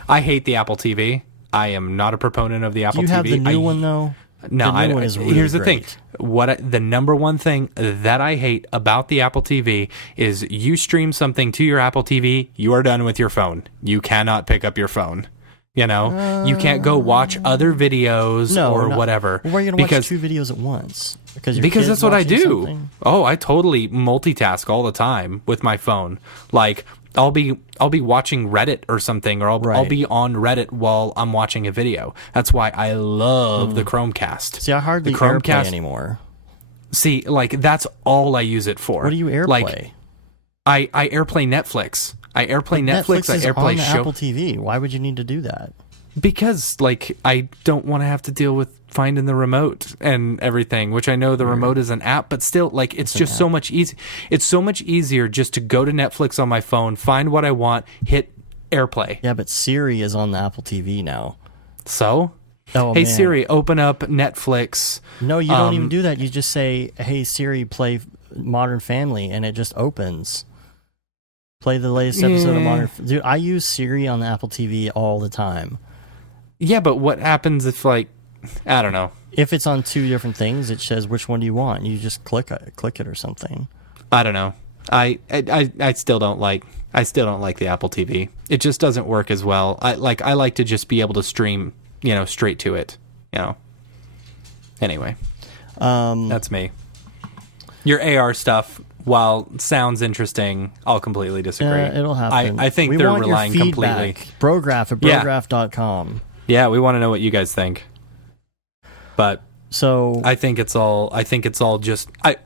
I hate the Apple TV. I am not a proponent of the Apple TV. Do you have the new one though? No, the new one is really here's the great. thing. The number one thing that I hate about the Apple TV is you stream something to your Apple TV, you are done with your phone. You cannot pick up your phone. You know, you can't go watch other videos whatever. Well, where are you going to watch two videos at once? Because that's what I do. Something? Oh, I totally multitask all the time with my phone. Like, I'll be watching Reddit or something, or I'll be on Reddit while I'm watching a video. That's why I love the Chromecast. See, I hardly AirPlay anymore. See, like, that's all I use it for. What do you AirPlay? Like, I AirPlay Netflix. I AirPlay Netflix. Netflix is I AirPlay on the show. Apple TV. Why would you need to do that? Because, like, I don't want to have to deal with finding the remote and everything, which I know the remote is an app, but still, like, it's just so much easy. It's so much easier just to go to Netflix on my phone, find what I want, hit AirPlay. Yeah, but Siri is on the Apple TV now. So? Oh, hey, man. Siri, open up Netflix. No, you don't even do that. You just say, hey, Siri, play Modern Family, and it just opens. Play the latest episode of Modern... Dude, I use Siri on the Apple TV all the time. Yeah, but what happens if, like, I don't know. If it's on two different things, it says which one do you want. You just click it or something. I don't know. I still don't like the Apple TV. It just doesn't work as well. I like to just be able to stream, you know, straight to it, you know. Anyway. That's me. Your AR stuff, while sounds interesting, I'll completely disagree. It'll happen. I think they're relying completely. Brograph at brograph.com. Yeah, we want to know what you guys think. But so I think it's all just I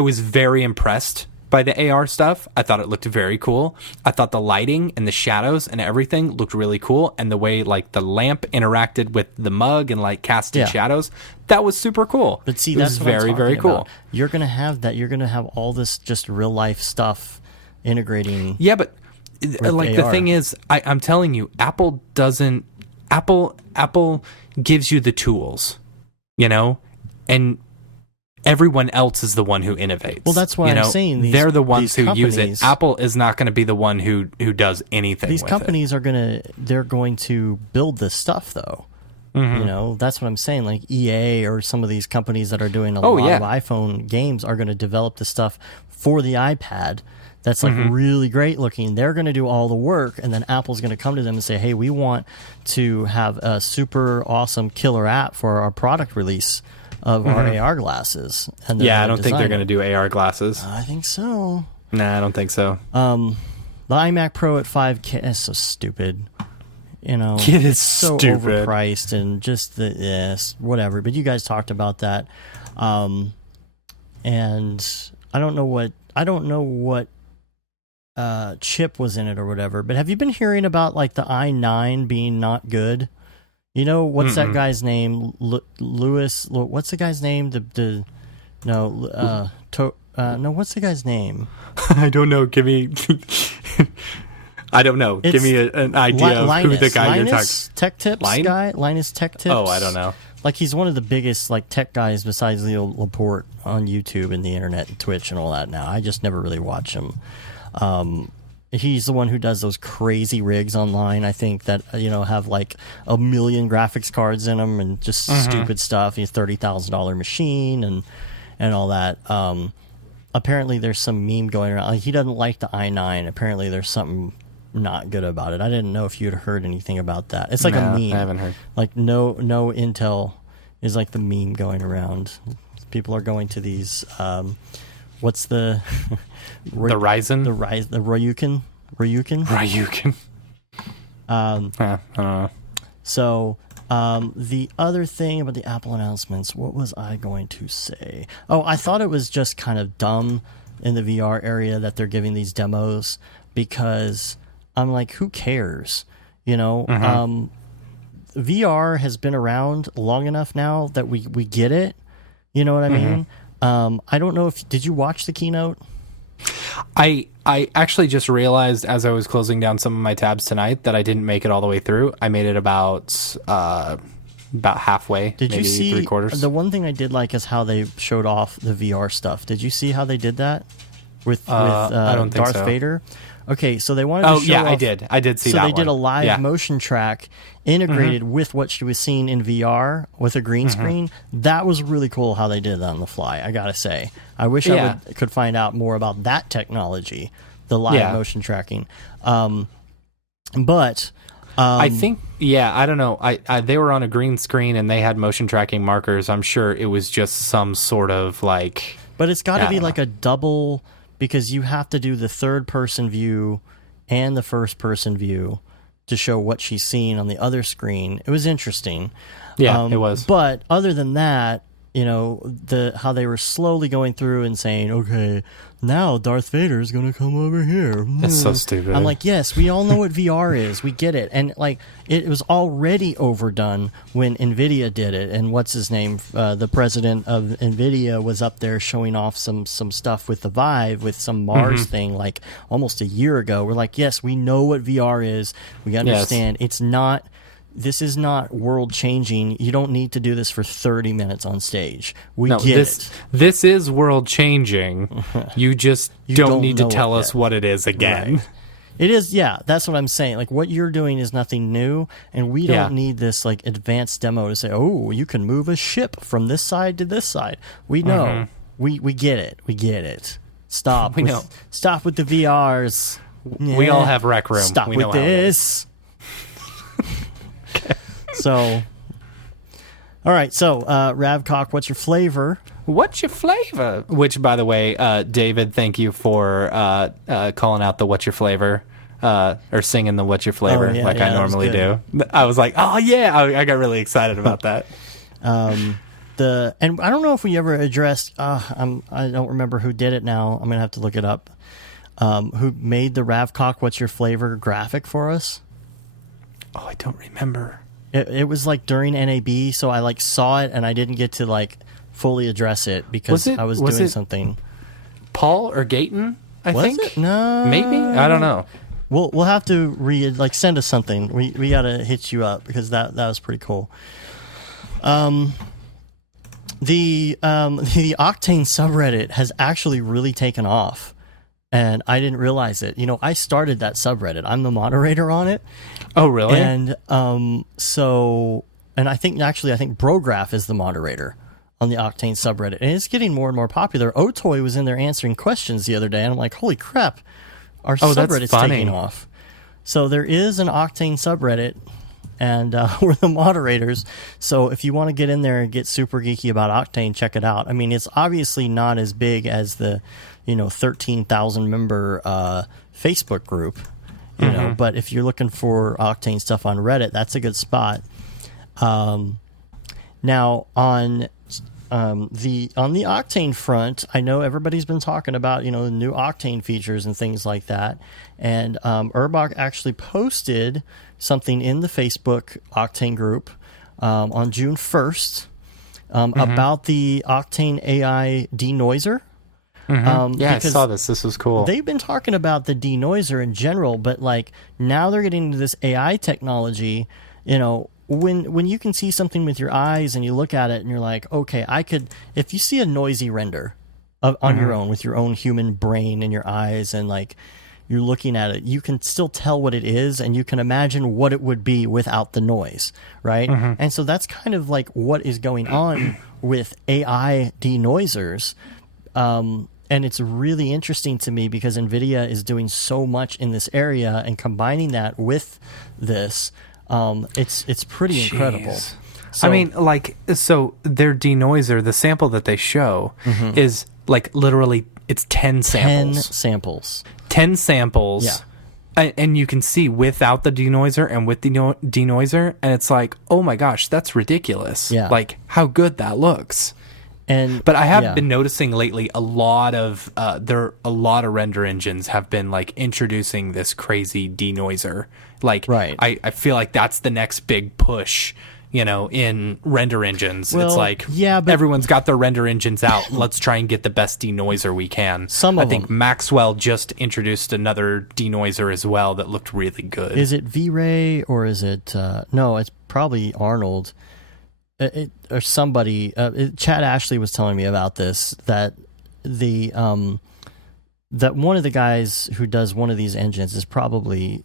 was very impressed by the AR stuff. I thought it looked very cool. I thought the lighting and the shadows and everything looked really cool, and the way, like, the lamp interacted with the mug and, like, casted shadows, that was super cool. But see, that's very, very cool. About. You're gonna have that. You're gonna have all this just real life stuff integrating. Yeah, but like AR. The thing is, I'm telling you, Apple gives you the tools, you know, and everyone else is the one who innovates. Well, that's why I'm saying they're the ones who use companies, it. Apple is not going to be the one who does anything. These with companies are they're going to build this stuff though. That's what I'm saying. Like EA or some of these companies that are doing a lot of iPhone games are going to develop the stuff for the iPad. That's like really great looking. They're going to do all the work, and then Apple's going to come to them and say, "Hey, we want to have a super awesome killer app for our product release of our AR glasses." And I don't think they're going to do AR glasses. I think so. Nah, I don't think so. The iMac Pro at 5K is so stupid. It is so stupid, overpriced, and just whatever. But you guys talked about that, and I don't know what chip was in it or whatever. But have you been hearing about like the i9 being not good? What's that guy's name? Lewis. What's the guy's name? What's the guy's name? I don't know. Give me. I don't know. Give me an idea of who the guy you're talking. Tech Tips guy. Linus Tech Tips. Oh, I don't know. Like he's one of the biggest like tech guys besides Leo Laporte on YouTube and the internet and Twitch and all that. Now I just never really watch him. He's the one who does those crazy rigs online. I think that have like 1 million graphics cards in them and just stupid stuff. He's $30,000 machine and all that. Apparently there's some meme going around. Like, he doesn't like the i9. Apparently there's something not good about it. I didn't know if you'd heard anything about that. It's like a meme. I haven't heard. Like no Intel is like the meme going around. People are going to these. What's the the Ryzen? The Ryukin. Ryukin. I don't know. So the other thing about the Apple announcements, what was I going to say? Oh, I thought it was just kind of dumb in the VR area that they're giving these demos, because I'm like, who cares? VR has been around long enough now that we get it. You know what I mean? I don't know did you watch the keynote? I actually just realized as I was closing down some of my tabs tonight that I didn't make it all the way through. I made it about halfway. Did maybe you see 3/4? The one thing I did like is how they showed off the VR stuff. Did you see how they did that with I don't think Darth so. Vader? Okay, so they wanted to show off, I did see that. So they did a one. live motion track integrated with what she was seeing in VR with a green screen. That was really cool how they did that on the fly, I gotta say. I wish I could find out more about that technology, the live motion tracking. But I think, I don't know. I they were on a green screen and they had motion tracking markers. I'm sure it was just some sort of like... But it's got to be like a double... Because you have to do the third-person view and the first-person view to show what she's seeing on the other screen. It was interesting. Yeah, it was. But other than that, how they were slowly going through and saying, okay, now Darth Vader is going to come over here. It's so stupid. I'm like, yes, we all know what VR is. We get it. And like, it was already overdone when NVIDIA did it. And what's his name? The president of NVIDIA was up there showing off some stuff with the Vive, with some Mars thing, like almost a year ago. We're like, yes, we know what VR is. We understand. It's not... This is not world changing. You don't need to do this for 30 minutes on stage. We get it. This is world changing. You just don't need to tell us what it is again. Right. It is, that's what I'm saying. Like, what you're doing is nothing new, and we don't need this like advanced demo to say, oh, you can move a ship from this side to this side. We know. We get it. We get it. Stop with the VRs. We all have Rec Room. Stop with this. So, all right. So, Ravcock, what's your flavor? What's your flavor? Which, by the way, David, thank you for calling out the "What's your flavor" or singing the "What's your flavor" I normally do. I was like, oh yeah, I got really excited about that. And I don't know if we ever addressed. I don't remember who did it now. I'm gonna have to look it up. Who made the Ravcock "What's your flavor" graphic for us? Oh, I don't remember. It was like during NAB, so I like saw it and I didn't get to like fully address it because I was doing something. Paul or Gayton, I think. It? No, maybe, I don't know. We'll have to send us something. We gotta hit you up because that was pretty cool. The Octane subreddit has actually really taken off, and I didn't realize it. I started that subreddit. I'm the moderator on it. Oh, really? And I think Brograph is the moderator on the Octane subreddit, and it's getting more and more popular. Otoy was in there answering questions the other day, and I'm like, holy crap, our subreddit's taking off. So there is an Octane subreddit, and we're the moderators. So if you want to get in there and get super geeky about Octane, check it out. I mean, it's obviously not as big as the 13,000 member Facebook group, but if you're looking for Octane stuff on Reddit, that's a good spot. Now on the Octane front, I know everybody's been talking about the new Octane features and things like that, and Urbach actually posted something in the Facebook Octane group on June 1st about the Octane AI denoiser. Yeah, I saw this. This was cool. They've been talking about the denoiser in general, but now they're getting into this AI technology. When you can see something with your eyes and you look at it and you're like, okay, if you see a noisy render on your own with your own human brain in your eyes and you're looking at it, you can still tell what it is and you can imagine what it would be without the noise, right? And so that's kind of what is going on with AI denoisers. And it's really interesting to me because NVIDIA is doing so much in this area, and combining that with this, it's pretty incredible. So, I mean, so their denoiser, the sample that they show is literally it's 10 samples. 10 samples. Yeah. And you can see without the denoiser and with the denoiser, and it's oh my gosh, that's ridiculous. Yeah. How good that looks. But I have been noticing lately a lot of render engines have been introducing this crazy denoiser. Right. I feel like that's the next big push, in render engines. Well, it's but everyone's got their render engines out. Let's try and get the best denoiser we can. I think Maxwell just introduced another denoiser as well that looked really good. Is it V-Ray or is it no, it's probably Arnold. Or somebody, Chad Ashley was telling me about this, that that one of the guys who does one of these engines it's probably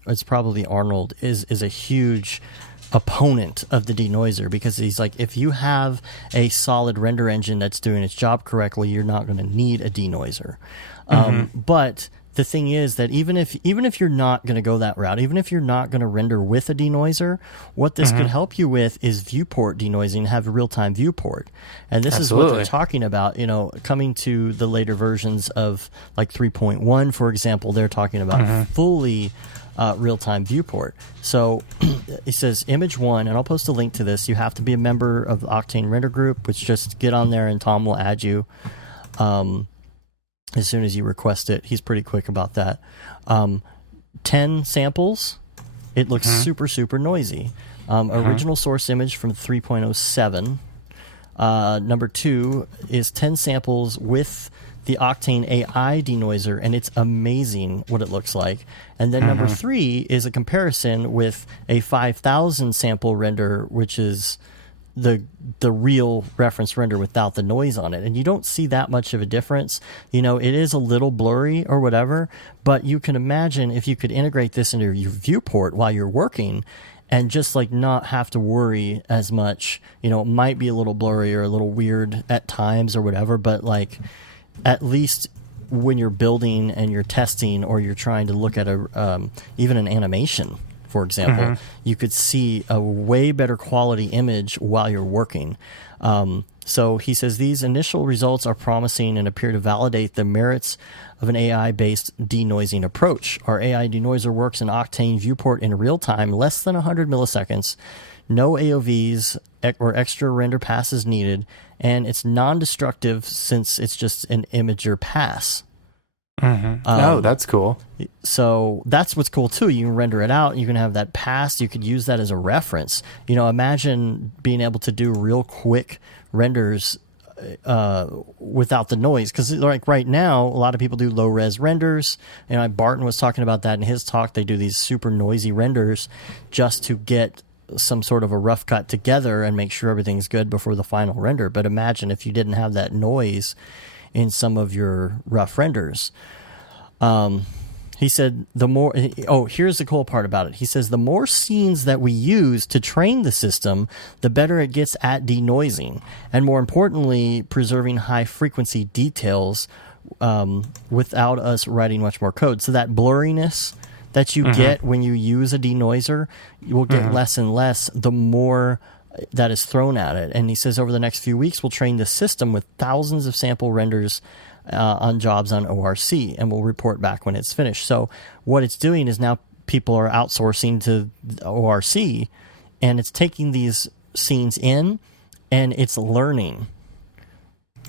Arnold, is a huge opponent of the denoiser, because he's if you have a solid render engine that's doing its job correctly, you're not going to need a denoiser. But the thing is that even if you're not going to go that route, even if you're not going to render with a denoiser, what this could help you with is viewport denoising, have a real-time viewport. And this is what they're talking about, coming to the later versions of 3.1, for example, they're talking about fully real-time viewport. So it says image 1, and I'll post a link to this. You have to be a member of the Octane Render Group, which just get on there and Tom will add you. As soon as you request it, he's pretty quick about that. 10 samples, it looks super, super noisy. Original source image from 3.07. Number 2 is 10 samples with the Octane AI denoiser, and it's amazing what it looks like. And then number 3 is a comparison with a 5,000 sample render, which is the real reference render without the noise on it, and you don't see that much of a difference. It is a little blurry or whatever, but you can imagine if you could integrate this into your viewport while you're working and just not have to worry as much. It might be a little blurry or a little weird at times or whatever, but at least when you're building and you're testing or you're trying to look at even an animation, for example, you could see a way better quality image while you're working. So he says these initial results are promising and appear to validate the merits of an AI-based denoising approach. Our AI denoiser works in Octane viewport in real time, less than 100 milliseconds, no AOVs or extra render passes needed, and it's non-destructive since it's just an imager pass. Oh, that's cool. So that's what's cool too. You can render it out. You can have that pass. You could use that as a reference. Imagine being able to do real quick renders without the noise. Because right now, a lot of people do low res renders. Barton was talking about that in his talk. They do these super noisy renders just to get some sort of a rough cut together and make sure everything's good before the final render. But imagine if you didn't have that noise in some of your rough renders. He said here's the cool part about it. He says the more scenes that we use to train the system, the better it gets at denoising, and more importantly, preserving high frequency details without us writing much more code. So that blurriness that you get when you use a denoiser, you will get less and less the more that is thrown at it. And he says over the next few weeks, we'll train the system with thousands of sample renders on jobs on ORC, and we'll report back when it's finished. So what it's doing is now people are outsourcing to ORC, and it's taking these scenes in, and it's learning.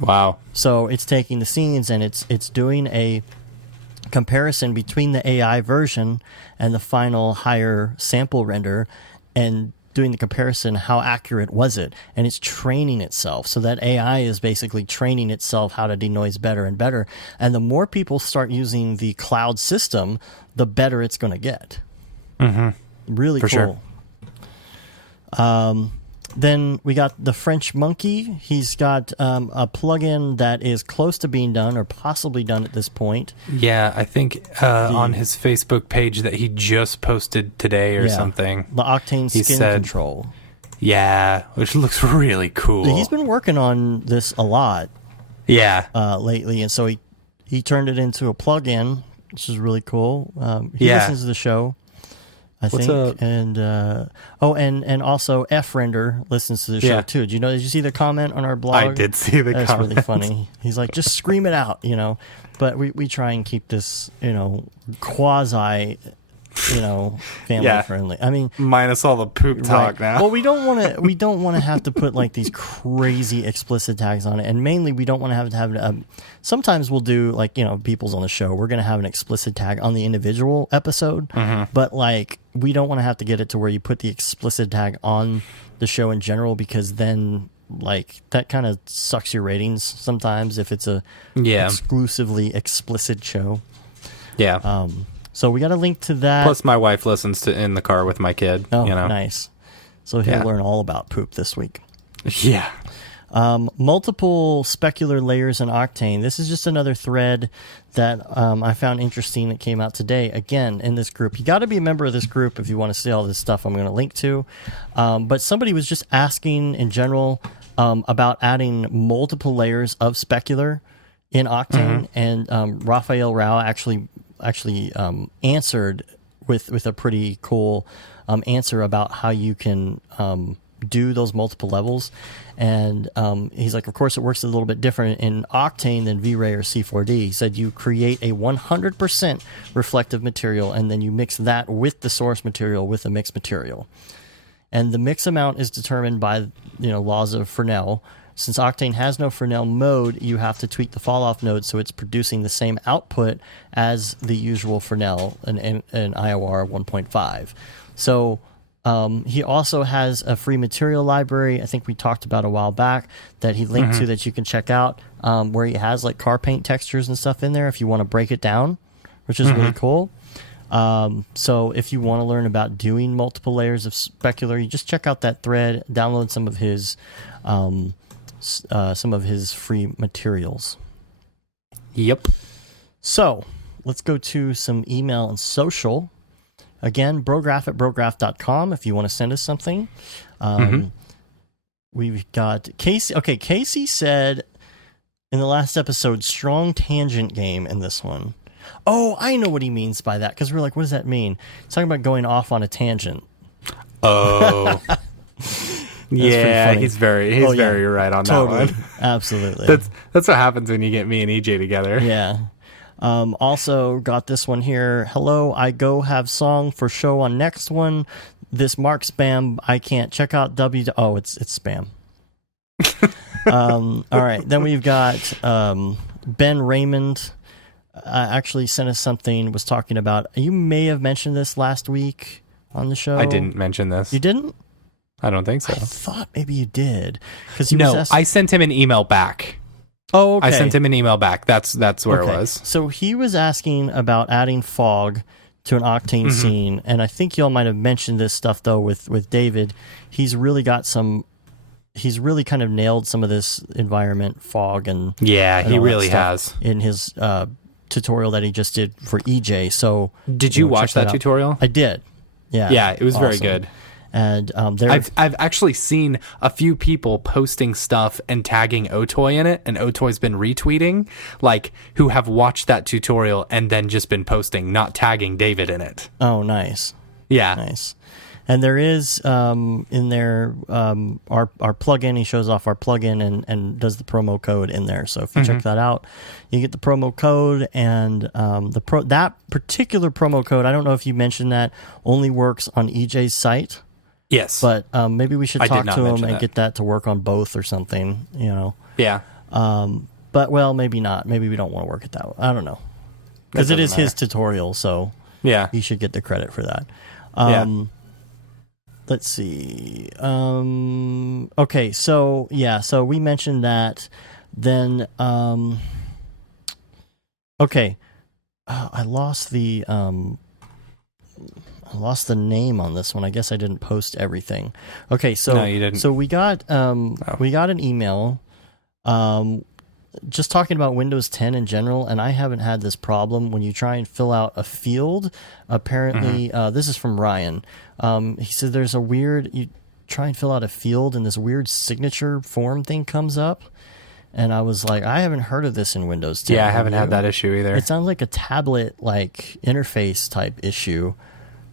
Wow. So it's taking the scenes, and it's doing a comparison between the AI version and the final higher sample render, and doing the comparison, how accurate was it? And it's training itself. So that AI is basically training itself how to denoise better and better. And the more people start using the cloud system, the better it's going to get. Really For cool. Sure. Then we got the French Monkey. He's got a plugin that is close to being done or possibly done at this point. Yeah, I think on his Facebook page that he just posted today or something. The Octane Skin Control. Yeah, which looks really cool. He's been working on this a lot. Yeah. Lately, and so he turned it into a plugin, which is really cool. He listens to the show, I think. Up? And and also F Render listens to the show too. Did you see the comment on our blog? I did see the comment. That's really funny. He's like, just scream it out, But we try and keep this, quasi, family friendly. I mean, minus all the poop talk now. Well, we don't want to have to put like these crazy explicit tags on it, and mainly we don't want to have sometimes we'll do like people's on the show. We're going to have an explicit tag on the individual episode, but like we don't want to have to get it to where you put the explicit tag on the show in general, because then like that kind of sucks your ratings sometimes if it's a exclusively explicit show. Yeah. So we got a link to that. Plus, my wife listens to in the car with my kid. Oh, nice. So he'll learn all about poop this week. Yeah. Multiple specular layers in Octane. This is just another thread that I found interesting that came out today. Again, in this group. You got to be a member of this group if you want to see all this stuff I'm going to link to. But somebody was just asking in general about adding multiple layers of specular in Octane, and Raphael Rao actually answered with a pretty cool answer about how you can do those multiple levels. And he's like, of course, it works a little bit different in Octane than V-Ray or C4D. He said you create a 100% reflective material, and then you mix that with the source material with a mixed material. And the mix amount is determined by laws of Fresnel. Since Octane has no Fresnel mode, you have to tweak the fall-off node so it's producing the same output as the usual Fresnel, an IOR 1.5. So he also has a free material library, I think we talked about a while back, that he linked to that you can check out, where he has like car paint textures and stuff in there if you want to break it down, which is really cool. So if you want to learn about doing multiple layers of specular, you just check out that thread, download some of his free materials. Yep. So let's go to some email and social. Again, Brograph at Brograph.com if you want to send us something. We've got Casey. Okay, Casey said in the last episode, strong tangent game in this one. Oh, I know what he means by that, because we're like, what does that mean? He's talking about going off on a tangent. Oh. Yeah, he's very right on that one. Absolutely. That's what happens when you get me and EJ together. Yeah. Also got this one here. Hello, I go have song for show on next one. This mark spam. I can't check out Oh, it's spam. All right. Then we've got Ben Raymond. Actually sent us something. Was talking about. You may have mentioned this last week on the show. I didn't mention this. You didn't? I don't think so. I thought maybe you did. I sent him an email back. Oh, okay. I sent him an email back. That's where it was. So he was asking about adding fog to an Octane scene. And I think y'all might have mentioned this stuff though with David. He's really kind of nailed some of this environment fog and he really has in his tutorial that he just did for EJ. So did you watch that tutorial? I did. Yeah, it was very good. And I've actually seen a few people posting stuff and tagging Otoy in it, and Otoy's been retweeting, like, who have watched that tutorial and then just been posting, not tagging David in it. Oh, nice. Yeah. Nice. And there is in there our plugin. He shows off our plugin and does the promo code in there. So if you check that out, you get the promo code, and that particular promo code, I don't know if you mentioned that, only works on EJ's site. Yes, but maybe we should talk to him and get that to work on both or something. Yeah. But maybe not. Maybe we don't want to work it that way. I don't know, because it is his tutorial, so he should get the credit for that. Let's see. Okay, so we mentioned that. Then, okay, I lost the name on this one. I guess I didn't post everything. Okay, so no, you didn't. So we got an email, just talking about Windows 10 in general, and I haven't had this problem when you try and fill out a field. Apparently, this is from Ryan. He said there's you try and fill out a field and this weird signature form thing comes up. And I was like, I haven't heard of this in Windows 10. Yeah, I haven't had that issue either. It sounds like a tablet interface type issue,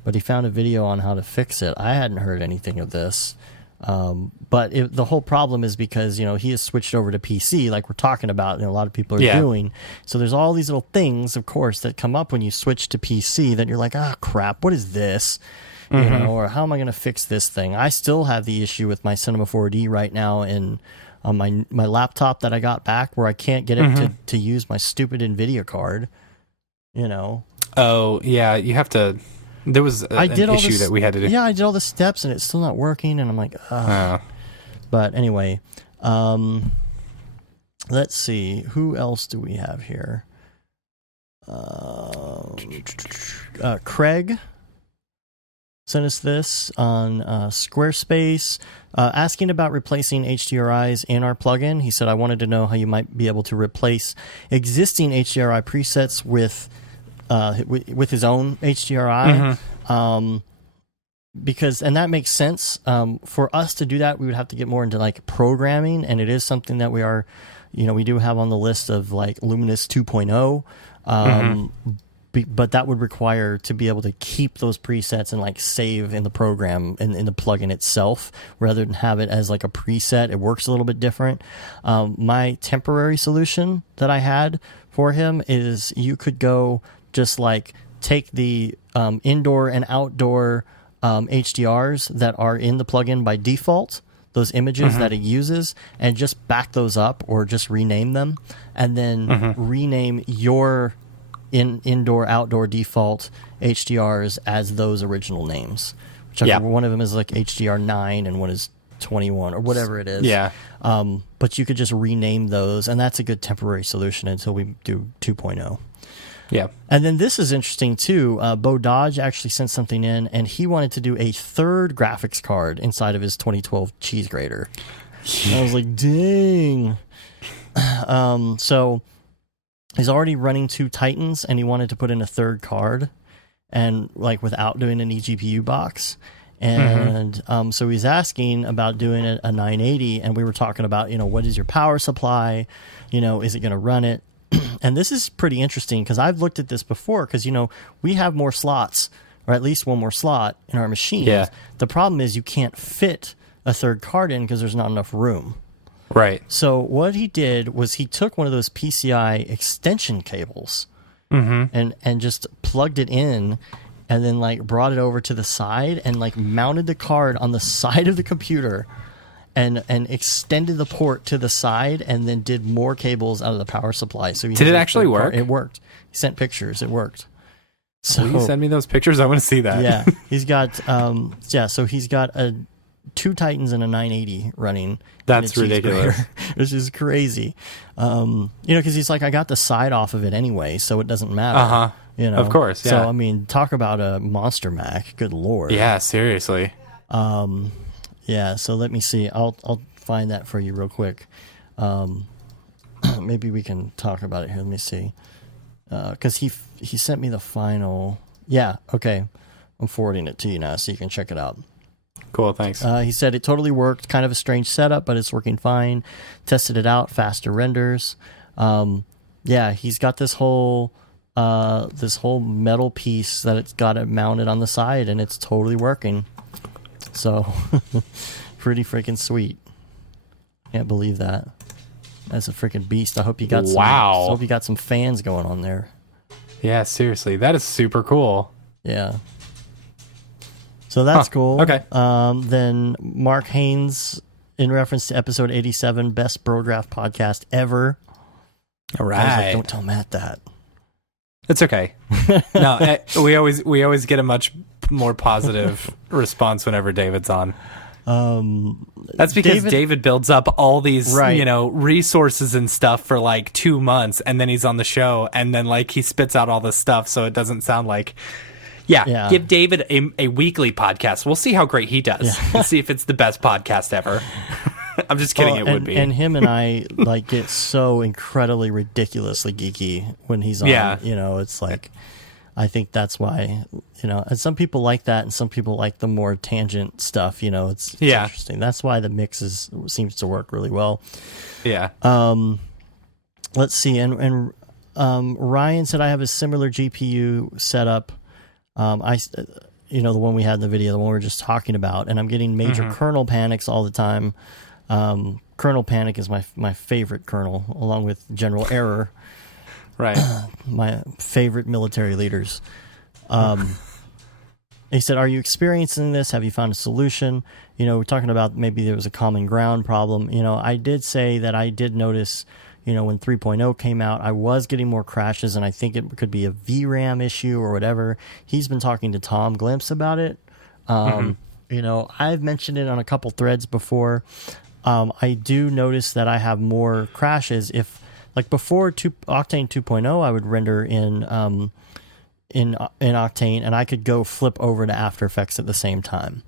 but he found a video on how to fix it. I hadn't heard anything of this. But the whole problem is because, he has switched over to PC, like we're talking about, and a lot of people are doing. So there's all these little things, of course, that come up when you switch to PC that you're like, crap, what is this? Or how am I going to fix this thing? I still have the issue with my Cinema 4D right now on my laptop that I got back, where I can't get it to use my stupid NVIDIA card. Oh, yeah, you have to... There was an issue that we had to do. Yeah, I did all the steps and it's still not working, and I'm like, ugh. But anyway, let's see. Who else do we have here? Craig sent us this on Squarespace, asking about replacing HDRIs in our plugin. He said, I wanted to know how you might be able to replace existing HDRI presets with his own HDRI, because, and that makes sense. For us to do that, we would have to get more into programming, and it is something that we are, we do have on the list of Luminous 2.0. But that would require to be able to keep those presets and save in the program and in the plugin itself, rather than have it as a preset. It works a little bit different. My temporary solution that I had for him is you could go just take the indoor and outdoor HDRs that are in the plugin by default, those images that it uses, and just back those up or just rename them, and then rename your indoor outdoor default HDRs as those original names. One of them is HDR 9 and one is 21 or whatever it is. But you could just rename those, and that's a good temporary solution until we do 2.0. Yeah. And then this is interesting too. Bo Dodge actually sent something in, and he wanted to do a third graphics card inside of his 2012 cheese grater. I was like, dang. So he's already running 2 Titans, and he wanted to put in a third card, and without doing an eGPU box. And so he's asking about doing a 980, and we were talking about, what is your power supply? Is it going to run it? And this is pretty interesting because I've looked at this before, because, we have more slots, or at least one more slot in our machine. Yeah. The problem is you can't fit a third card in because there's not enough room. Right. So what he did was he took one of those PCI extension cables and just plugged it in, and then brought it over to the side and mounted the card on the side of the computer, and extended the port to the side, and then did more cables out of the power supply. So did it actually work? It worked. He sent pictures. It worked. So will you send me those pictures? I want to see that. Yeah, he's got so he's got 2 Titans and a 980 running. That's ridiculous. Which is crazy. Because he's like, I got the side off of it anyway, so it doesn't matter. Of course, yeah. So I mean, talk about a monster Mac. Good lord. Yeah, seriously. Yeah. So let me see. I'll find that for you real quick. Maybe we can talk about it here. Let me see. Because he sent me the final. Yeah. Okay. I'm forwarding it to you now, so you can check it out. Cool. Thanks. He said it totally worked. Kind of a strange setup, but it's working fine. Tested it out. Faster renders. Yeah. He's got this whole metal piece that it's got it mounted on the side, and it's totally working. So pretty freaking sweet. Can't believe that. That's a freaking beast. I hope you got some fans going on there. Yeah, seriously. That is super cool. Yeah. So that's cool. Okay. Then Mark Haynes, in reference to episode 87, best Brograph podcast ever. All right. I was like, don't tell Matt that. It's okay. No, we always get a much more positive response whenever David's on. That's because David builds up all these, resources and stuff for like 2 months, and then he's on the show, and then like he spits out all this stuff, so it doesn't sound like, give David a weekly podcast. We'll see how great he does. Yeah. Let's see if it's the best podcast ever. I'm just kidding. It would be. And him and I like get so incredibly ridiculously geeky when he's on. Yeah. It's like, I think that's why, and some people like that, and some people like the more tangent stuff. It's interesting. That's why the mix seems to work really well. Yeah. Let's see. And Ryan said I have a similar GPU setup. The one we had in the video, the one we were just talking about, and I'm getting major kernel panics all the time. Kernel panic is my favorite kernel, along with general error. Right. My favorite military leaders. He said, are you experiencing this? Have you found a solution? We're talking about maybe there was a common ground problem. I did say that I did notice, when 3.0 came out, I was getting more crashes, and I think it could be a VRAM issue or whatever. He's been talking to Tom Glimpse about it. I've mentioned it on a couple threads before. I do notice that I have more crashes if, like before Octane 2.0, I would render in Octane, and I could go flip over to After Effects at the same time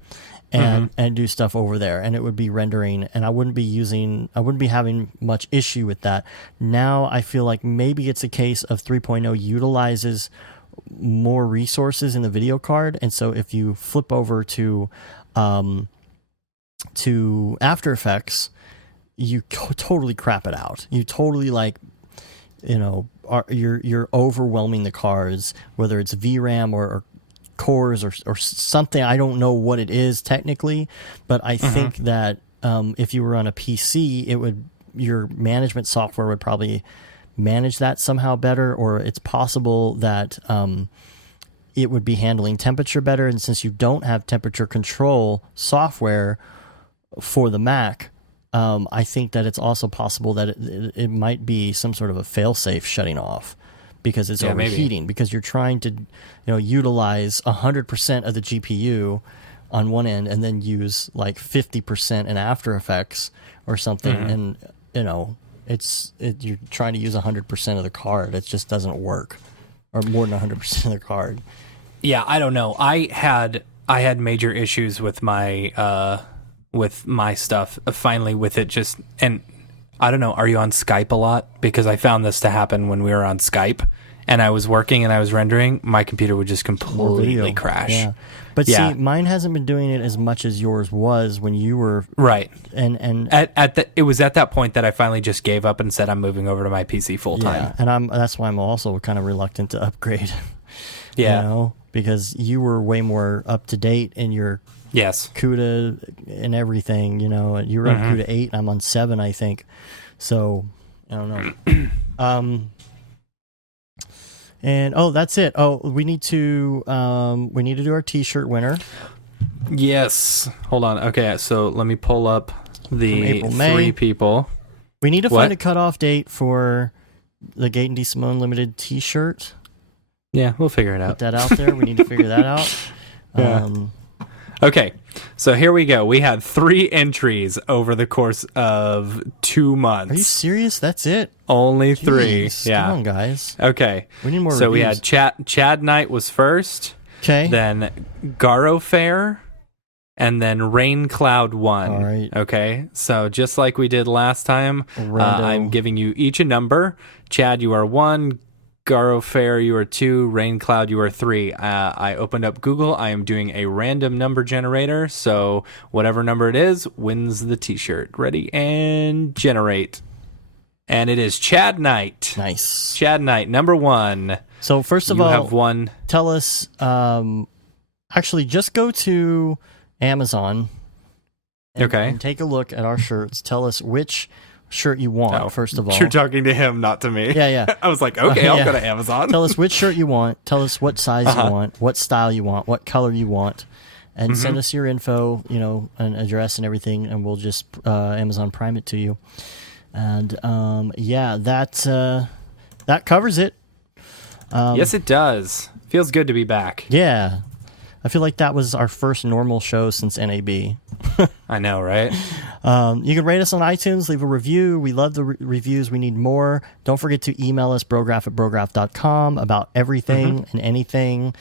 and do stuff over there, and it would be rendering, and I wouldn't be having much issue with that. Now I feel like maybe it's a case of 3.0 utilizes more resources in the video card, and so if you flip over to After Effects, you totally crap it out. You totally you're overwhelming the cards, whether it's VRAM or cores or something. I don't know what it is technically, but I think that if you were on a PC, your management software would probably manage that somehow better, or it's possible that it would be handling temperature better. And since you don't have temperature control software for the Mac, I think that it's also possible that it might be some sort of a fail-safe shutting off because it's overheating, because you're trying to utilize 100% of the GPU on one end and then use like 50% in After Effects or something, and you're trying to use 100% of the card. It just doesn't work, or more than 100% of the card. Yeah, I don't know. I had major issues with my stuff. Finally, with it just, and I don't know. Are you on Skype a lot? Because I found this to happen when we were on Skype, and I was working and I was rendering. My computer would just completely crash. Yeah. But see, mine hasn't been doing it as much as yours was when you were right. And it was at that point that I finally just gave up and said I'm moving over to my PC full time. Yeah, and that's why I'm also kind of reluctant to upgrade. Yeah, because you were way more up to date in your CUDA and everything. You were on CUDA 8, and I'm on 7, I think. So I don't know. And that's it. We need to do our T-shirt winner. Yes. Hold on. Okay, so let me pull up the April, 3 people. We need to find a cutoff date for the Gate and DeSimone Limited T-shirt. Yeah, we'll figure it out. Put that out there. We need to figure that out. Yeah. Okay, so here we go. We had 3 entries over the course of 2 months. Are you serious? That's it? Only 3. Jeez, Yeah. Come on, guys. Okay. We need more So we reviews. had Chad Knight was first. Okay. Then Garo Fair. And then Rain Cloud 1. All right. Okay. So just like we did last time, Rando. I'm giving you each a number. Chad, you are 1. Garo Fair, you are 2. Rain Cloud, you are 3. I opened up Google. I am doing a random number generator. So whatever number it is wins the t-shirt. Ready and generate. And it is Chad Knight. Nice. Chad Knight, number 1. So first of You all, have won. tell us, actually just go to Amazon and take a look at our shirts. Tell us which shirt you want, first of all. You're talking to him, not to me. Yeah. I was like, okay, I'll yeah. go to Amazon. Tell us which shirt you want. Tell us what size you want, what style you want, what color you want, and send us your info, an address and everything, and we'll just Amazon Prime it to you. And that covers it. Yes, it does. Feels good to be back. Yeah. I feel like that was our first normal show since NAB. I know, right? You can rate us on iTunes, leave a review. We love the reviews. We need more. Don't forget to email us, brograph@brograph.com, about everything and anything.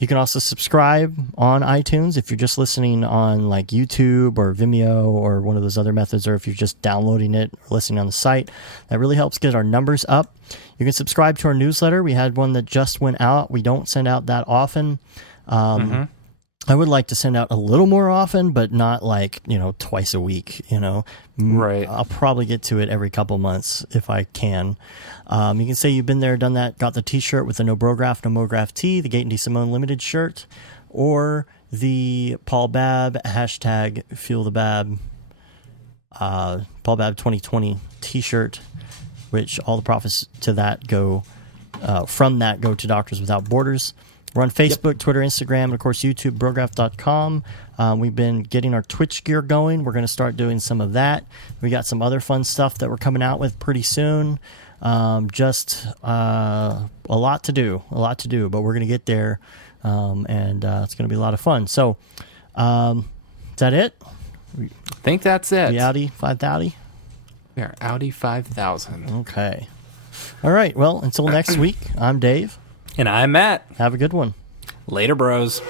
You can also subscribe on iTunes if you're just listening on like YouTube or Vimeo or one of those other methods, or if you're just downloading it or listening on the site. That really helps get our numbers up. You can subscribe to our newsletter. We had one that just went out. We don't send out that often. I would like to send out a little more often, but not like, twice a week, Right. I'll probably get to it every couple months if I can. You can say you've been there, done that, got the t-shirt with the No Brograph, No Mograph tee, the Gate and D. Simone Limited shirt, or the Paul Babb, hashtag Feel the Bab, Paul Babb 2020 t-shirt, which all the profits to that go to Doctors Without Borders. We're on Facebook, Twitter, Instagram, and, of course, YouTube, brograph.com. We've been getting our Twitch gear going. We're going to start doing some of that. We got some other fun stuff that we're coming out with pretty soon. Just a lot to do, but we're going to get there, and it's going to be a lot of fun. So, is that it? I think that's it. The Audi 5000? We are Audi 5000. Okay. All right. Well, until next week, I'm Dave. And I'm Matt. Have a good one. Later, bros.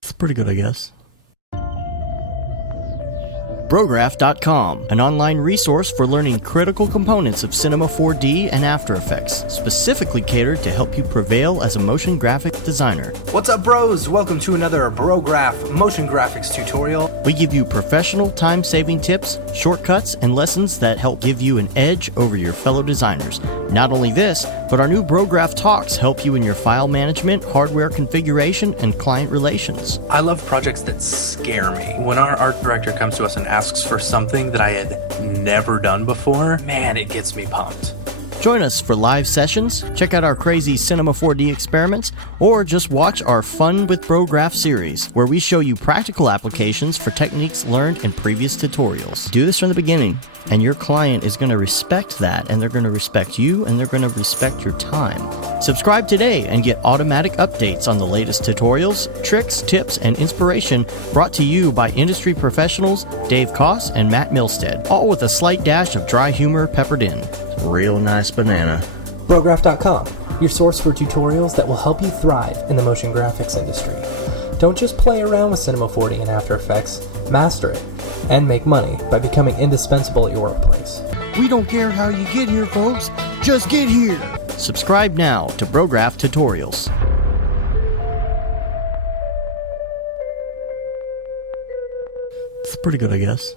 It's pretty good, I guess. Brograph.com, an online resource for learning critical components of Cinema 4D and After Effects, specifically catered to help you prevail as a motion graphic designer. What's up, bros? Welcome to another Brograph motion graphics tutorial. We give you professional time-saving tips, shortcuts, and lessons that help give you an edge over your fellow designers. Not only this, but our new Brograph Talks help you in your file management, hardware configuration, and client relations. I love projects that scare me. When our art director comes to us and asks for something that I had never done before, man, it gets me pumped. Join us for live sessions, check out our crazy Cinema 4D experiments, or just watch our Fun with Brograph series, where we show you practical applications for techniques learned in previous tutorials. Do this from the beginning, and your client is going to respect that, and they're going to respect you, and they're going to respect your time. Subscribe today and get automatic updates on the latest tutorials, tricks, tips, and inspiration brought to you by industry professionals Dave Koss and Matt Milstead, all with a slight dash of dry humor peppered in. Real nice banana. Brograph.com, your source for tutorials that will help you thrive in the motion graphics industry. Don't just play around with Cinema 4D and After Effects, master it, and make money by becoming indispensable at your workplace. We don't care how you get here, folks. Just get here. Subscribe now to Brograph Tutorials. It's pretty good, I guess.